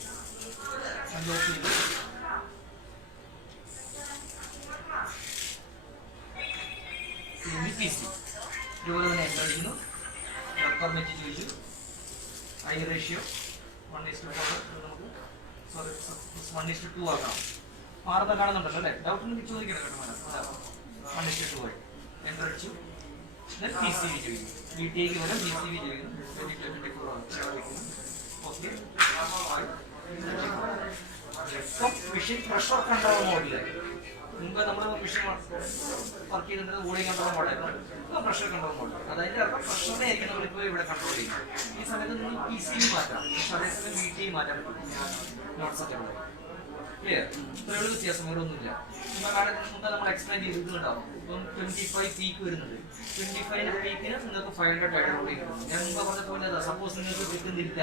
PC ഇതുപോലെ തന്നെ എൻ്റർ ചെയ്യുന്നു. പെർമിറ്റ് ചോദിച്ചു. ഐ റേഷ്യോ 1:4 നമുക്ക് 1:2 ആക്കണം. മാറുന്ന കാണുന്നുണ്ടല്ലോ അല്ലേ? ഡൗട്ട് ഉണ്ടെങ്കിൽ ചോദിക്കണം കേട്ടോ. 1:2 ആയി എൻ്റർ അടിച്ചു. PCV ചോദിക്കും. BTAക്ക് പോലെ PCV ചോദിക്കുന്നു. 2024 ആണ്. ഓക്കെ, മെഷീൻ പ്രഷർ കൺട്രോൾ മോഡില് മുമ്പ് നമ്മൾ മെഷീൻ വർക്ക് ചെയ്തിട്ട് വോളിയം കൺട്രോൾ മോഡായിരുന്നു. പ്രഷർ കൺട്രോൾ മോഡ്, അതായത് പ്രഷറിനെ ആയിരിക്കും നമ്മളിപ്പോൾ ഇവിടെ കൺട്രോൾ ചെയ്യും. ഈ സമയത്ത് നിങ്ങൾ PCV മാറ്റാം, പക്ഷെ അതേസമയം BTA മാറ്റാൻ പറ്റും. നോട്ട് സെറ്റബിൾ. ക്ലിയർ? ഇത്രയുള്ള വ്യത്യാസം വേറെ ഒന്നുമില്ല. മുമ്പ് നമ്മൾ എക്സ്പ്ലെയിൻ ചെയ്തിട്ടുണ്ടാവും. ഇപ്പം 25 പീക്ക് വരുന്നുണ്ട്. 25 പീക്കിന് നിങ്ങൾക്ക് 500 ടൈഡൽ വോളിയം കിട്ടും. ഞാൻ മുമ്പ് പറഞ്ഞ പോലെ സപ്പോസ് നിങ്ങൾക്ക് കിട്ടുന്നില്ല,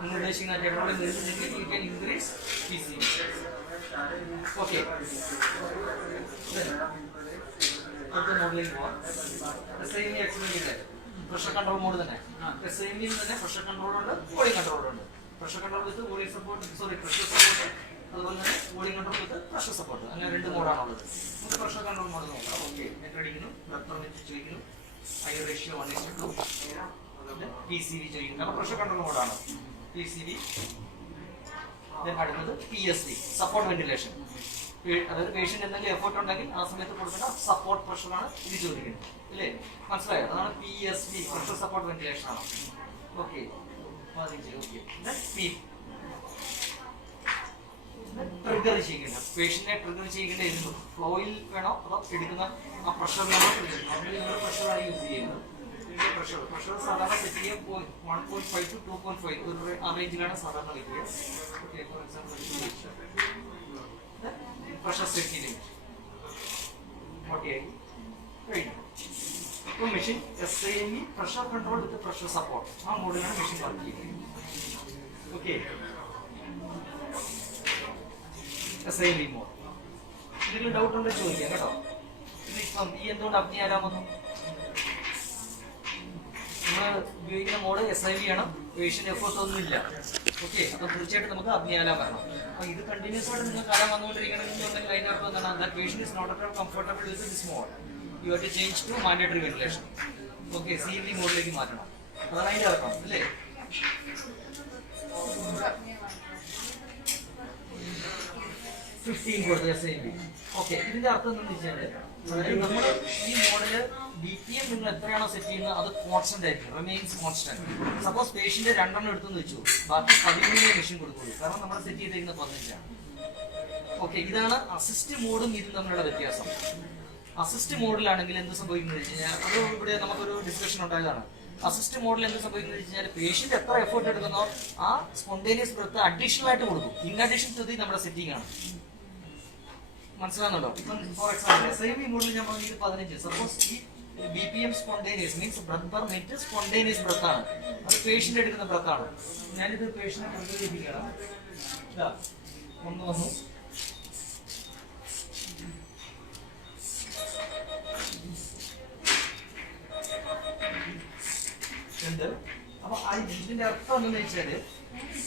നിങ്ങൾ ഉദ്ദേശിക്കുന്ന ടൈഡൽ വോളിയം വരുന്നുണ്ടെങ്കിൽ you can increase PCV. Okay, അടുത്ത മോഡിലേക്ക് പോവാം. SIME എക്സ്പ്ലെയിൻ ചെയ്തേ. പ്രഷർ കൺട്രോൾ മോഡ് തന്നെ. SIME തന്നെ പ്രഷർ കൺട്രോൾ ഉണ്ട്, വോളിയം കൺട്രോൾ ഉണ്ട്. പ്രഷർ കൺട്രോൾ വിത്ത് വോളിയം സപ്പോർട്ട്, പ്രഷർ സപ്പോർട്ട്, അതുപോലെ തന്നെ volume control with pressure support. അങ്ങനെ 2 മോഡാണുള്ളത്. നമുക്ക് പ്രഷർ കൺട്രോൾ മോഡ് നോക്കാം. ഓക്കെ, എൻ്റർ അടിക്കുന്നു. പെർമിറ്റ് ചോദിക്കുന്നു. I ratio 1:2. PCV ചോദിക്കുന്നു. അപ്പോൾ പ്രഷർ കൺട്രോൾ മോഡാണ് PCV. അടുത്തത് PSV, സപ്പോർട്ട് വെന്റിലേഷൻ. അതായത് പേഷ്യന്റ് എന്തെങ്കിലും എഫേർട്ട് ഉണ്ടെങ്കിൽ ആ സമയത്ത് കൊടുക്കുന്ന സപ്പോർട്ട് പ്രഷറാണ് ഇത് ചോദിക്കുന്നത്. ഇല്ലേ? മനസ്സിലായോ? അതാണ് PSV, പ്രഷർ സപ്പോർട്ട് വെന്റിലേഷൻ ആണ്. ഓക്കെ, ട്രിഗർ ചെയ്യിക്കണം. പേഷ്യന്റിനെ ട്രിഗർ ചെയ്യേണ്ട ഫ്ലോയിൽ വേണോ അതോ എടുക്കുന്ന ആ പ്രഷറിലാണോ ട്രിഗർ? നമ്മൾ പ്രഷറായി യൂസ് ചെയ്യുന്നത്. പ്രഷർ സാധാരണ സെറ്റ് ചെയ്യാൻ 1.5 to 2.5 ഒരു റേഞ്ചിലാണ് സാധാരണ വയ്ക്കുക. Okay, for example pressure set limit 40 ആയി കഴിഞ്ഞു. ഇപ്പോൾ machine SIME pressure control with pressure support, ആ മോഡിലാണ് മെഷീൻ വർക്ക് ചെയ്യുന്നത്. Okay, SIME mode. ഇതിൽ ഡൗട്ട് ഉണ്ടെങ്കിൽ ചോദിക്കാം കേട്ടോ. ഇതിപ്പം ഈ എന്തുകൊണ്ട് അഗ്നിയാരാമെന്നും നമ്മൾ ഉപയോഗിക്കുന്ന മോഡ് SIME ആണ്. പേഷ്യന്റ് എഫേർട്ട് ഒന്നുമില്ല. ഓക്കെ, അപ്പൊ തീർച്ചയായിട്ടും നമുക്ക് അഗ്നിയാല വരണം. അപ്പൊ ഇത് കണ്ടിന്യൂസ് ആയിട്ട് നിങ്ങൾക്ക് ആരാൻ വന്നുകൊണ്ടിരിക്കണമെന്നുണ്ടെങ്കിൽ അതിന്റെ അർത്ഥം എന്താണ്? That patient is not at comfortable with this mode. You have to change to mandatory ventilation. Okay, CV മോഡിലേക്ക് മാറ്റണം. അതാണ് അതിന്റെ അർത്ഥം അല്ലേ? 15 കൊടുത്ത് SIME. ഓക്കെ, ഇതിന്റെ അർത്ഥം എന്താണെന്ന് വെച്ചാൽ അതായത് നമ്മൾ ഈ മോഡല് BPM നിങ്ങൾ എത്രയാണോ സെറ്റ് ചെയ്യുന്നത് അത് കോൺസ്റ്റന്റ് ആയിരിക്കും, റിമെയിൻസ് കോൺസ്റ്റന്റ്. സപ്പോസ് പേഷ്യന്റ് 2 എണ്ണം എടുത്തെന്ന് വെച്ചു, ബാക്കി 13 മെഷീൻ കൊടുക്കുള്ളൂ, കാരണം നമ്മൾ സെറ്റ് ചെയ്തിരിക്കുന്ന 15 ആണ്. ഓക്കെ, ഇതാണ് അസിസ്റ്റ് മോഡും ഇതും തമ്മിലുള്ള വ്യത്യാസം. അസിസ്റ്റ് മോഡിലാണെങ്കിൽ എന്ത് സംഭവിക്കുന്നത് വെച്ച് കഴിഞ്ഞാൽ അത് ഇവിടെ നമുക്കൊരു ഡിസ്കഷൻ ഉണ്ടായതാണ്. അസിസ്റ്റ് മോഡിൽ എന്ത് സംഭവിക്കുന്നത് വെച്ച് കഴിഞ്ഞാൽ പേഷ്യന്റ് എത്ര എഫേർട്ട് എടുക്കുന്നോ ആ സ്പോണ്ടേനിയസ് ബ്രെത്ത് അഡീഷണൽ ആയിട്ട് കൊടുക്കും. ഇൻ അഡീഷൻ ടു നമ്മുടെ സെറ്റിംഗ് ആണ്. മനസ്സിലാകുന്നുണ്ടോ? ഇപ്പം ഫോർ എക്സാമ്പിൾ SIME മോഡിൽ ഞാൻ പറഞ്ഞത് 15. സപ്പോസ് ഈ BPM spontaneous means breath per minute spontaneous breath ആണ്. അത് പേഷ്യന്റ് എടുക്കുന്ന ബ്രെത്ത് ആണ്. ഞാനിത് പേഷ്യന്റിനെ പ്രതിനിധീകരിക്കണം. ഒന്ന് വന്നു, എന്ത്? അപ്പൊ ഇതിന്റെ അർത്ഥം എന്താണെന്ന് വെച്ചാല്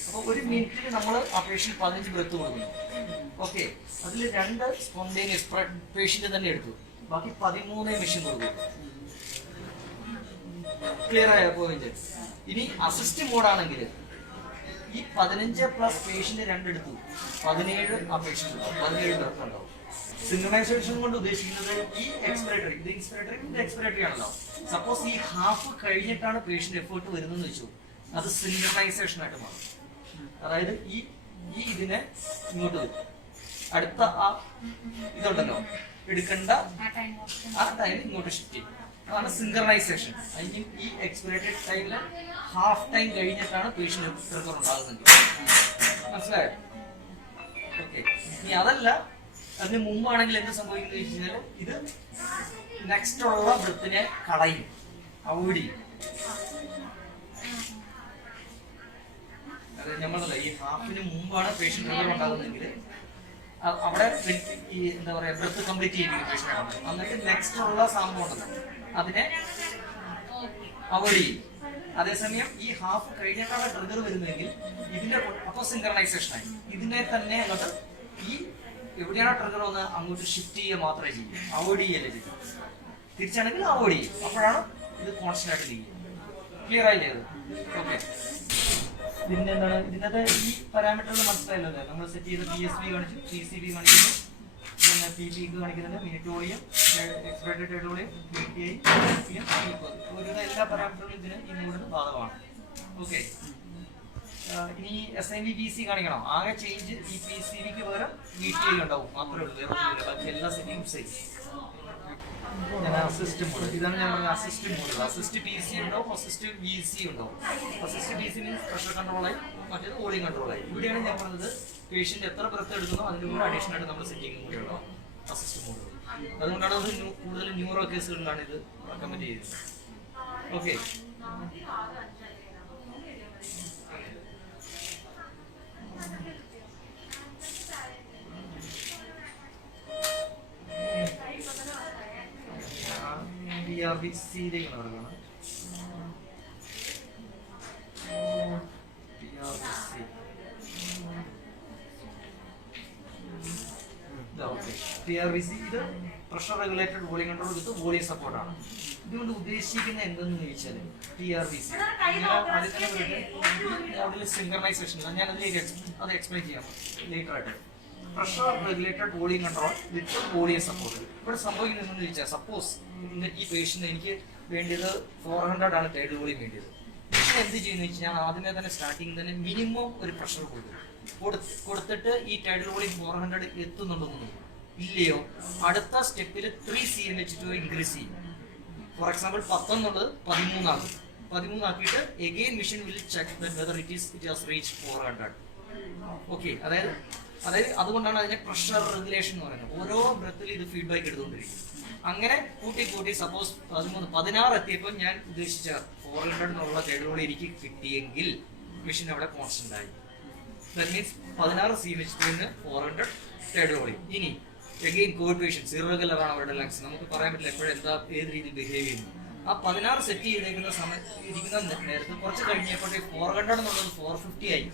അപ്പൊ 1 മിനിറ്റിൽ നമ്മൾ ആ പേഷ്യന്റ് 15 ബ്രെത്ത് കൊടുക്കുന്നു. ഓക്കെ, അതിൽ 2 സ്പോണ്ടേനിയസ് പേഷ്യന്റ് തന്നെ എടുത്തു, ബാക്കി 13 മെഷീൻ കൊടുക്കും. ക്ലിയർ ആയ പോയിന്റ്? ഇനി അസിസ്റ്റ് മോഡാണെങ്കിൽ ഈ 15 പ്ലസ് പേഷ്യന്റ് 2 എടുത്തു, 17 ആ പേഷ്യന്റ് ഉണ്ടാവും, 17 ബ്രെത്ത് ഉണ്ടാവും. സിംഗണൈസേഷൻ കൊണ്ട് ഉദ്ദേശിക്കുന്നത് ഈ എക്സ്പിറേറ്ററി, ഇത് ഇൻസ്പിറേറ്ററി, ഇത് എക്സ്പിറേറ്ററി ആണല്ലോ. സപ്പോസ് ഈ ഹാഫ് കഴിഞ്ഞിട്ടാണ് പേഷ്യന്റ് എഫേർട്ട് വരുന്നതെന്ന് വെച്ചു, അത് സിംഗണൈസേഷൻ ആയിട്ട് മാറും. അതായത് ഈ ഇതിനെ ഇങ്ങോട്ട് വരും, അടുത്ത ആ ഇതുണ്ടല്ലോ എടുക്കേണ്ട ആ ടൈം ഇങ്ങോട്ട് ഷിഫ്റ്റ് ചെയ്യും. അതാണ് സിങ്കർണൈസേഷൻ. അതിന് ഈ എക്സ്പിറേറ്റഡ് ടൈമിൽ ഹാഫ് ടൈം കഴിഞ്ഞിട്ടാണ് പേഷ്യന്റ് ട്രിഗർ ഉണ്ടാകുന്നത്. മനസ്സിലായോ? ഓക്കെ. ഇനി അതല്ല, അതിന് മുമ്പാണെങ്കിൽ എന്ത് സംഭവിക്കുന്നത് വെച്ചാൽ ഇത് നെക്സ്റ്റ് ഉള്ള ബ്രത്തിനെ കളയും, അവോയ്ഡ് ചെയ്യും. അതായത് നമ്മളല്ല, ഈ ഹാഫിന് മുമ്പാണ് പേഷ്യന്റ് ട്രിഗർ ഉണ്ടാകുന്നതെങ്കിൽ അവിടെ ഈ എന്താ പറയാ ബ്രത്ത് കംപ്ലീറ്റ് ചെയ്യിപ്പിക്കും പേഷ്യന്റ്. എന്നിട്ട് നെക്സ്റ്റ് ഉള്ള സംഭവം ഉണ്ടല്ലോ അതിനെ അവോയ്ഡ് ചെയ്യും. അതേസമയം ഈ ഹാഫ് കഴിഞ്ഞിട്ടാണ് ട്രിഗർ വരുന്നതെങ്കിൽ ഇതിന്റെ അപ്പൊ സിങ്കർണൈസേഷൻ ആയി. ഇതിനെ തന്നെ അങ്ങോട്ട് ഈ എവിടെയാണ് ട്രിഗർ വന്ന് അങ്ങോട്ട് ഷിഫ്റ്റ് ചെയ്യുക മാത്രമേ ചെയ്യൂ, അവോയ്ഡ് ചെയ്യല്ലേ ചെയ്യും. തിരിച്ചാണെങ്കിൽ അവോയ്ഡ് ചെയ്യും. അപ്പോഴാണ് ഇത് കോൺസ്റ്റന്റ് ആയിട്ട് ചെയ്യുക. ക്ലിയർ ആയില്ലേ അത്? ഓക്കെ. പിന്നെ എന്താണ് ഇതിനകത്ത് ഈ പാരാമീറ്ററുകൾ മനസ്സിലായല്ലോ. നമ്മൾ സെറ്റ് ചെയ്ത് PSV കാണിച്ചു, PCV കാണിക്കുന്നു, പിന്നെ PP കാണിക്കുന്നുണ്ട്, minute volume, expected dead volume, BTI, RPM, ഒരുവിധ എല്ലാ പാരാമീറ്ററുകളും ഇതിന് ഈ മൂന്നിന് ബാധകമാണ്. ഓക്കെ. ഇനി SIV-BC കാണിക്കണം. ആകെ ചേഞ്ച് ഈ PCVക്ക് പകരം BTI ഉണ്ടാവും മാത്രമേ ഉള്ളൂ, വേറെ ഒന്നുമില്ല. ബാക്കി എല്ലാ സെറ്റിംഗും സെയിം. ഞാൻ അസിസ്റ്റ് മോഡ്, ഇതാണ് ഞാൻ പറഞ്ഞ അസിസ്റ്റ് മോഡ്. അസിസ്റ്റ് PC ഉണ്ടാവും, അസിസ്റ്റ് VC ഉണ്ടാവും. അസിസ്റ്റ് PC മീൻസ് പ്രഷർ കൺട്രോളായി, മറ്റേത് വോളിയം കൺട്രോളായി. ഇവിടെയാണ് ഞാൻ പറഞ്ഞത് പേഷ്യന്റ് എത്ര ബ്രത്ത് എടുക്കുന്നോ അതിന്റെ കൂടെ അഡീഷണൽ ആയിട്ട് നമ്മൾ സെറ്റിംഗും കൂടെ ഉണ്ടാവും അസിസ്റ്റ് മോഡ്. അതുകൊണ്ടാണ് അത് കൂടുതൽ ന്യൂറോ കേസുകളിലാണ് ഇത് റെക്കമെൻഡ് ചെയ്യുന്നത്. ഓക്കെ. PRVC നടക്കണം. PRVC ഇത് പ്രഷർ റെഗുലേറ്റഡ് വോളിയം കൺട്രോൾ വിത്ത് വോളിയം സപ്പോർട്ടാണ്. ഇതുകൊണ്ട് ഉദ്ദേശിക്കുന്നത് എന്തെന്ന് ചോദിച്ചാൽ PRVC മോഡൽ സിങ്കർണൈസേഷൻ, ഞാൻ അതിലേക്ക് അത് എക്സ്പ്ലെയിൻ ചെയ്യാം ലേറ്റർ ആയിട്ട്. പ്രഷർ റെഗുലേറ്റഡ് വോളിയം കൺട്രോൾ വിത്ത് വോളിയം സപ്പോർട്ട്. ഇവിടെ സംഭവിക്കുന്നത് എന്താണെന്ന് ചോദിച്ചാൽ, സപ്പോസ് ഈ പേഷ്യന്റ് എനിക്ക് വേണ്ടിയത് 400 ആണ് ടൈഡ് വോളിയം വേണ്ടിയത്. പക്ഷെ എന്ത് ചെയ്യുന്നു വെച്ചാൽ ഞാൻ ആദ്യമേ തന്നെ സ്റ്റാർട്ടിങ് തന്നെ മിനിമം ഒരു പ്രഷർ കൊടുത്തിട്ട് ഈ ടൈഡ് വോളിയം 400 എത്തുന്നുണ്ടെന്ന് ഇല്ലയോ, അടുത്ത സ്റ്റെപ്പിൽ 3 cm വെച്ചിട്ട് ഇൻക്രീസ് ചെയ്യും. ഫോർ എക്സാമ്പിൾ 10 എന്നുള്ളത് 13 ആകും. 13 ആക്കിയിട്ട് again machine will check whether it has reach 400. Okay. അതായത് അതുകൊണ്ടാണ് അതിനെ പ്രഷർ റെഗുലേഷൻ എന്ന് പറയുന്നത്. ഓരോ ബ്രത്തിൽ ഇത് ഫീഡ്ബാക്ക് എടുത്തുകൊണ്ടിരിക്കും. അങ്ങനെ കൂട്ടി സപ്പോസ് 16 എത്തിയപ്പോൾ ഞാൻ ഉദ്ദേശിച്ച 400 എന്നുള്ള ടൈഡിലൂടെ എനിക്ക് കിട്ടിയെങ്കിൽ മെഷീൻ അവിടെ കോൺസ്റ്റന്റ് ആയി. ദാറ്റ് മീൻസ് 16 cm വെച്ചിട്ട് 400 ടൈഡിലൂടെ. ഇനി എഗെയിൻ കോവേഷൻസ് ഇറഗുലർ ആണ് അവരുടെ ലങ്സ്, നമുക്ക് പറയാൻ പറ്റില്ല എപ്പോഴും എന്താ ഏത് രീതിയിൽ ബിഹേവ് ചെയ്യുന്നു. ആ 16 സെറ്റ് ചെയ്തേക്കുന്ന ഇരിക്കുന്ന നേരത്തെ കുറച്ച് കഴിഞ്ഞപ്പോഴേ 400 എന്നുള്ളത് 450 ആയി.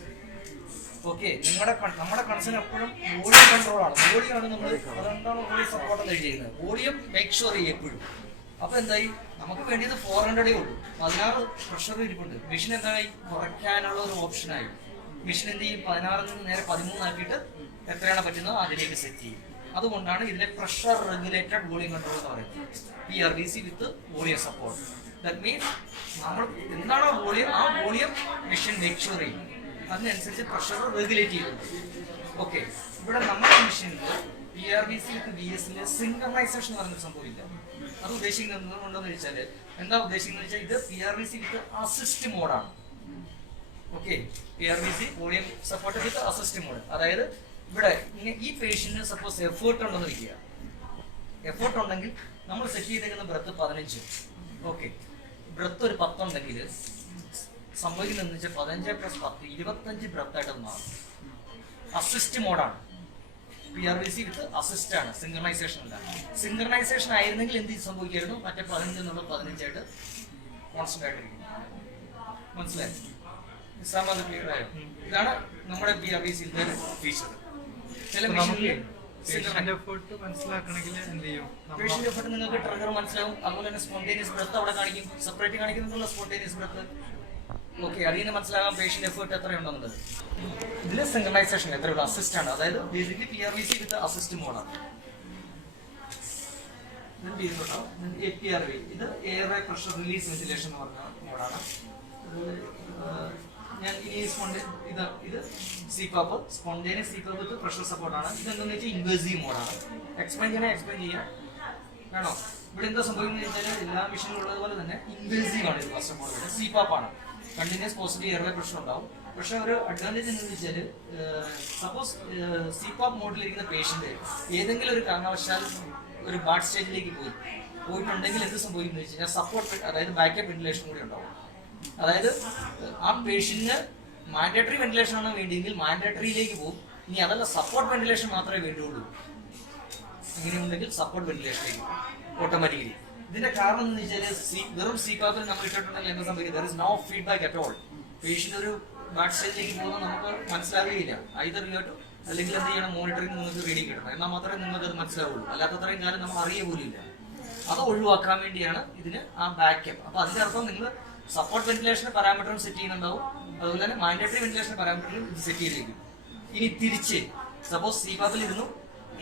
ഓക്കെ. നമ്മുടെ കൺസേൺ എപ്പോഴും വോളിയം കൺട്രോൾ ആണ്. വോളിയാണ് നമ്മൾ, അതുകൊണ്ടാണ് വോളിയം സപ്പോർട്ട് ചെയ്യുന്നത്. വോളിയം മേക്ക് ഷുവർ ചെയ്യും എപ്പോഴും. അപ്പൊ എന്തായി, നമുക്ക് വേണ്ടിയത് 400 ഉള്ളൂ, 16 പ്രഷർ ഇരിപ്പുണ്ട്. മെഷീൻ എന്തായി കുറയ്ക്കാനുള്ള ഒരു ഓപ്ഷനായി. മെഷീൻ എന്ത് ചെയ്യും, 16 നിന്ന് നേരെ 13 ആക്കിയിട്ട് എത്രയാണ് പറ്റുന്നത് അതിലേക്ക് സെറ്റ് ചെയ്യും. അതുകൊണ്ടാണ് ഇതിനെ പ്രഷർ റെഗുലേറ്റഡ് വോളിയം കൺട്രോൾ എന്ന് പറയുന്നത്. PRVC with volume support. That means നമ്മൾ എന്താണോ വോളിയം, ആ വോളിയം മെഷീൻ മേക്ക് ഷുവർ ചെയ്യും. അതിനനുസരിച്ച് പ്രഷർ റെഗുലേറ്റ് ചെയ്യുന്നു. ഓക്കെ. ഇവിടെ നമ്മുടെ മെഷീനിൽ PRVC വിത്ത് VS സിങ്കർണൈസേഷൻ എന്ന് പറഞ്ഞൊരു സംഭവമില്ല. അത് ഉദ്ദേശിക്കുന്നത് എന്തുകൊണ്ടെന്ന് വെച്ചാൽ, എന്താ ഉദ്ദേശിക്കുന്നത് വെച്ചാൽ ഇത് PRVC വിത്ത് അസിസ്റ്റ് മോഡാണ്. Okay. PRVC volume support with assist mode. അതായത് ഇവിടെ ഈ പേഷ്യന്റിന് സപ്പോസ് എഫേർട്ട് ഉണ്ടെന്ന് വയ്ക്കുക. എഫേർട്ട് ഉണ്ടെങ്കിൽ നമ്മൾ സെറ്റ് ചെയ്തേക്കുന്ന ബ്രത്ത് 15. ഓക്കെ. ബ്രത്ത് ഒരു 10 ഉണ്ടെങ്കിൽ സംഭവിക്കുന്നതെന്ന് വെച്ചാൽ 15 + 10 25 ബ്രത്തായിട്ട് മാറും. അസിസ്റ്റ് മോഡാണ്. PRVC വിത്ത് അസിസ്റ്റ് ആണ്, സിങ്കർണൈസേഷൻ അല്ല. സിങ്കർണൈസേഷൻ ആയിരുന്നെങ്കിൽ എന്ത് സംഭവിക്കായിരുന്നു, മറ്റേ 15 എന്നുള്ള 15 ആയിട്ട് കോൺസ്റ്റന്റ് ആയിട്ടിരിക്കും. മനസ്സിലായി? സാമാന്യം ക്ലിയർ ആയോ? ഇതാണ് നമ്മുടെ PRVCയുടെ ഫീച്ചർ. ചില മെഷീനിൽ പേഷ്യന്റ് എഫേർട്ട് മനസ്സിലാക്കണമെങ്കിൽ എന്ത് ചെയ്യും, പേഷ്യന്റ് എഫേർട്ട് നിങ്ങൾക്ക് ട്രിഗർ മനസ്സിലാവും. അതുപോലെ തന്നെ സ്പോണ്ടേനിയസ് ബ്രത്ത് അവിടെ കാണിക്കും, സെപ്പറേറ്റ് കാണിക്കുന്നുള്ള സ്പോണ്ടേനിയസ് ബ്രത്ത്. ഓക്കെ. അതിൽ നിന്ന് മനസ്സിലാകാം പേഷ്യന്റ് എഫേർട്ട് എത്രയുണ്ടെന്നുള്ളത്. ഇതിൽ സിങ്കർണൈസേഷൻ എത്രയുള്ള അസിസ്റ്റ് ആണ്. അതായത് basically PRVC with assist മോഡാണ്. APRV ഇത് എയർ പ്രഷർ റിലീസ് വെന്റിലേഷൻ എന്ന് പറഞ്ഞ മോഡാണ്. ഞാൻ ഈ ഇത് CPAP സ്പോണ്ടേനിയസ് CPAP വിത്ത് പ്രഷർ സപ്പോർട്ടാണ്. ഇതെന്താണെന്ന് വെച്ചാൽ ഇൻവേസീവ് മോഡാണ്. എക്സ്പ്ലെയിൻ ചെയ്യാം വേണോ? ഇവിടെ എന്താ സംഭവിക്കുന്നത് വെച്ചാൽ എല്ലാ മെഷീനിലും ഉള്ളതുപോലെ തന്നെ ഇൻവേസീവ് ആണ് ഇത് ഫസ്റ്റ് ഓഫ് ഓൾ. CPAP ആണ്, കണ്ടിന്യൂസ് പോസിറ്റീവ് എയർവേ പ്രഷർ ഉണ്ടാവും. പക്ഷെ ഒരു അഡ്വാൻറ്റേജ് എന്ന് വെച്ചാൽ സപ്പോസ് CPAP മോഡിലിരിക്കുന്ന പേഷ്യന്റ് ഏതെങ്കിലും ഒരു കാരണവശാൽ ഒരു ബാഡ് സ്റ്റേജിലേക്ക് പോയിട്ടുണ്ടെങ്കിൽ എന്ത് സംഭവിക്കുന്നത് വെച്ച് കഴിഞ്ഞാൽ സപ്പോർട്ട്, അതായത് ബാക്കപ്പ് വെന്റിലേഷൻ കൂടി ഉണ്ടാവും. അതായത് ആ പേഷ്യന്റിന് മാൻഡേറ്ററി വെന്റിലേഷൻ ആണ് വേണ്ടിയെങ്കിൽ മാൻഡേറ്ററിയിലേക്ക് പോകും. ഇനി അതല്ല സപ്പോർട്ട് വെന്റിലേഷൻ മാത്രമേ വേണ്ടുള്ളൂ, അങ്ങനെയുണ്ടെങ്കിൽ സപ്പോർട്ട് വെന്റിലേഷനിലേക്ക് ഓട്ടോമാറ്റിക്കലി. ഇതിന്റെ കാരണം എന്ന് വെച്ചാൽ വെറും CPAP നമ്മൾ ഇട്ടിട്ടുണ്ടെങ്കിൽ എന്താ സംഭവിക്കുന്നത്, there is no feedback at all. Patient ഒരു ബാഡ് സ്റ്റേജിലേക്ക് പോകുന്നത് നമുക്ക് മനസ്സിലാവുകയില്ല. ഐദർ യു ടു അല്ലെങ്കിൽ എന്ത് ചെയ്യണം, മോണിറ്ററിംഗ് നിങ്ങൾക്ക് റീഡിങ് കിട്ടണം, എന്നാൽ മാത്രമേ നിങ്ങൾക്ക് അത് മനസ്സിലാവുള്ളൂ. അല്ലാത്തത്രയും കാലം നമ്മൾ അറിയ പോലും ഇല്ല. അത് ഒഴിവാക്കാൻ വേണ്ടിയാണ് ഇതിന് ആ ബാക്കപ്പ്. അപ്പൊ അതിന്റെ അർത്ഥം നിങ്ങൾ സപ്പോർട്ട് വെന്റിലേഷൻ പാരാമീറ്ററും സെറ്റ് ചെയ്യുന്നുണ്ടാവും, അതുപോലെ തന്നെ മാൻഡേറ്ററി വെന്റിലേഷൻ പാരാമീറ്ററും ഇത് സെറ്റ് ചെയ്തിരിക്കും. ഇനി തിരിച്ച് സപ്പോസ് CPAPൽ ഇരുന്നു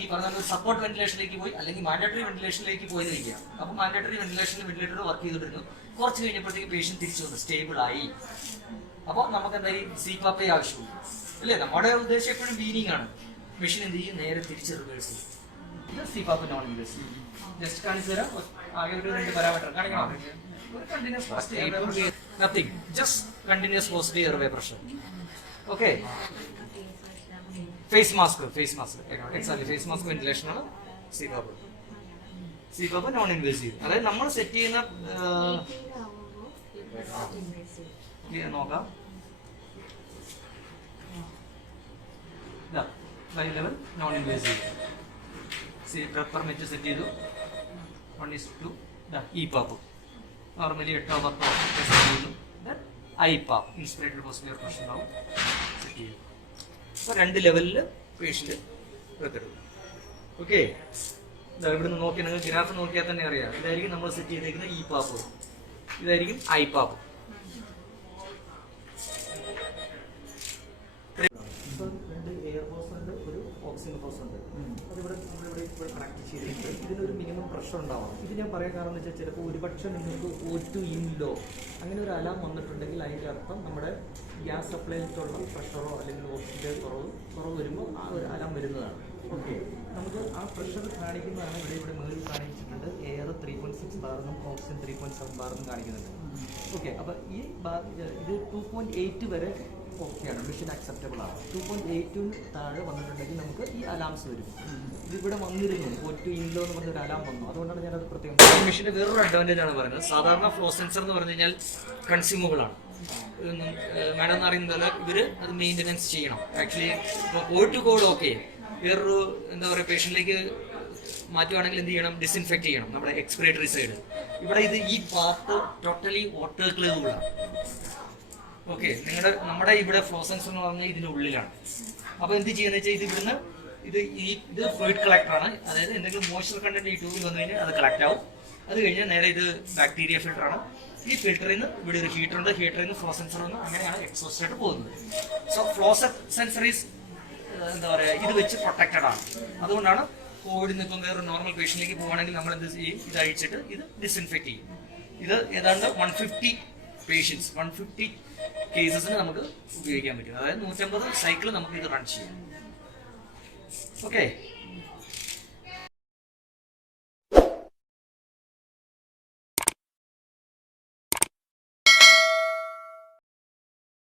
ഈ പറഞ്ഞ സപ്പോർട്ട് വെന്റിലേഷനിലേക്ക് പോയി അല്ലെങ്കിൽ മാൻഡേറ്ററി വെന്റിലേഷനിലേക്ക് പോയി നിൽക്കുക. അപ്പൊ മാൻഡേറ്ററി വെന്റിലേഷനിൽ വെന്റിലേറ്റർ വർക്ക് ചെയ്തിട്ടിരുന്നു. കുറച്ച് കഴിഞ്ഞപ്പോഴത്തേക്ക് പേഷ്യന്റ് തിരിച്ചു വന്നു, സ്റ്റേബിൾ ആയി. അപ്പോൾ നമുക്ക് എന്തായാലും CPAP ആവശ്യമുള്ളൂ അല്ലേ. നമ്മുടെ ഉദ്ദേശം എപ്പോഴും വീനിങ് ആണ്. മെഷീൻ എന്ത് ചെയ്യും, നേരെ തിരിച്ച് റിവേഴ്സ് ചെയ്യും. ഇത് CPAP നോൺ ഇൻവേസീവ്. ജസ്റ്റ് കാണിച്ചു തരാം. ആകെ ഒരു 2 പാരാമീറ്റർ കാണിക്കണം. ഒരു continuous positive airway pressure, nothing, just continuous positive airway pressure. Okay, face mask exactly face mask ventilation ആണ് CPAP നോൺ ഇൻവേസീവ്. അതായത് നമ്മൾ സെറ്റ് ചെയ്യുന്ന നോക്കാം, live level non invasive permit set ചെയ്തു. 1:2 EPAP നോർമലി 8-10 സെറ്റ് ചെയ്തു. IPAP ഇൻസ്പിറേറ്റഡ് പോസിറ്റീവ് പ്രഷർ ഉണ്ടാവും, സെറ്റ് ചെയ്തു. അപ്പോൾ 2 ലെവലിൽ പേഷ്യന്റ് എടുത്തെടുക്കും. ഓക്കെ, ഇവിടെ നിന്ന് നോക്കിയാൽ നിങ്ങൾക്ക് ഗ്രാഫ് നോക്കിയാൽ തന്നെ അറിയാം. ഇതായിരിക്കും നമ്മൾ സെറ്റ് ചെയ്തേക്കുന്ന EPAP, ഇതായിരിക്കും IPAP. എയർ ഹോസ് ഉണ്ട്, ഒരു ഓക്സിജൻ ഹോസ് ഉണ്ട്. അതിവിടെ നമ്മളിവിടെ കണക്ട് ചെയ്തിട്ട് ഇതിനൊരു മിനിമം പ്രഷർ ഉണ്ടാവണം. ഇത് ഞാൻ പറയാൻ കാരണം എന്ന് വെച്ചാൽ ചിലപ്പോൾ ഒരുപക്ഷെ നിങ്ങൾക്ക് O2 in low അങ്ങനെ ഒരു അലാം വന്നിട്ടുണ്ടെങ്കിൽ അതിൻ്റെ അർത്ഥം നമ്മുടെ ഗ്യാസ് സപ്ലൈയിലുള്ള പ്രഷറോ അല്ലെങ്കിൽ ഓക്സിജൻ കുറവ് വരുമ്പോൾ ആ ഒരു അലാം വരുന്നതാണ്. ഓക്കെ, നമുക്ക് ആ പ്രഷർ കാണിക്കുന്നതാണ് ഇവിടെ മുകളിൽ കാണിച്ചിട്ടുണ്ട്. എയർ 3.6 ബാറെന്നും ഓക്സിജൻ 3.7 ബാറെന്നും കാണിക്കുന്നുണ്ട്. ഓക്കെ, അപ്പോൾ ഈ ഇത് 2.8 വരെ ഓക്കെയാണ്, മെഷീൻ അക്സെപ്റ്റബിൾ ആണ്. 2.8 താഴെ വന്നിട്ടുണ്ടെങ്കിൽ നമുക്ക് ഈ അലാംസ് വരും. ഇതിവിടെ വന്നിരുന്നു O2 in low എന്ന് പറഞ്ഞൊരു അലാം വന്നു, അതുകൊണ്ടാണ് ഞാനത് പ്രത്യേകം. മെഷീൻ്റെ വേറൊരു അഡ്വാൻറ്റേജ് ആണ് പറയുന്നത്. സാധാരണ ഫ്ലോ സെൻസർ എന്ന് പറഞ്ഞു കഴിഞ്ഞാൽ കൺസ്യൂമബിൾ ആണ്. മാഡം എന്ന് പറയുന്നത് ഇവർ അത് മെയിൻ്റനൻസ് ചെയ്യണം. ആക്ച്വലി ഇപ്പോൾ O2 കോഡ് ഓക്കെ, വേറൊരു എന്താ പറയുക പേഷ്യൻറ്റിലേക്ക് മാറ്റുവാണെങ്കിൽ എന്ത് ചെയ്യണം, ഡിസ്ഇൻഫെക്ട് ചെയ്യണം നമ്മുടെ എക്സ്പിറേറ്ററി സൈഡ്. ഇവിടെ ഈ പാർട്ട് ടോട്ടലി വാട്ടർ ക്ലേവുകളാണ്. ഓക്കെ, നമ്മുടെ ഇവിടെ ഫ്ലോ സെൻസർ എന്ന് പറഞ്ഞാൽ ഇതിൻ്റെ ഉള്ളിലാണ്. അപ്പോൾ എന്ത് ചെയ്യുന്നത് വെച്ചാൽ ഇത് ഫ്ലൂയിഡ് കളക്ടറാണ്. അതായത് എന്തെങ്കിലും മോയ്സ്ചർ കണ്ടന്റ് ഈ ട്യൂബിൽ വന്നു കഴിഞ്ഞാൽ അത് കളക്ട് ആവും. അത് കഴിഞ്ഞാൽ നേരെ ഇത് ബാക്ടീരിയ ഫിൽറ്ററാണ്. ഈ ഫിൽറ്ററിൽ നിന്ന് ഇവിടെ ഒരു ഹീറ്റർ ഉണ്ട്, ഹീറ്ററിൽ നിന്ന് ഫ്ലോ സെൻസർ വന്ന് അങ്ങനെയാണ് എക്സോസ്റ്റായിട്ട് പോകുന്നത്. സോ ഫ്ലോ സെൻസർ ഈസ് എന്താ പറയുക, ഇത് വെച്ച് പ്രൊട്ടക്റ്റഡ് ആണ്. അതുകൊണ്ടാണ് കോവിഡിൽ നിന്ന് ഇപ്പം വേറെ നോർമൽ പേഷ്യൻറ്റിലേക്ക് പോകുകയാണെങ്കിൽ നമ്മൾ എന്ത് ചെയ്യും, ഇത് അഴിച്ചിട്ട് ഇത് ഡിസ്ഇൻഫെക്ട് ചെയ്യും. ഇത് ഏതാണ്ട് 150 പേഷ്യൻസ് 150 കേസസിന് നമുക്ക് ഉപയോഗിക്കാൻ പറ്റും. അതായത് 150 സൈക്കിൾ നമുക്ക് ഇത് റൺ ചെയ്യാം. ഓക്കെ,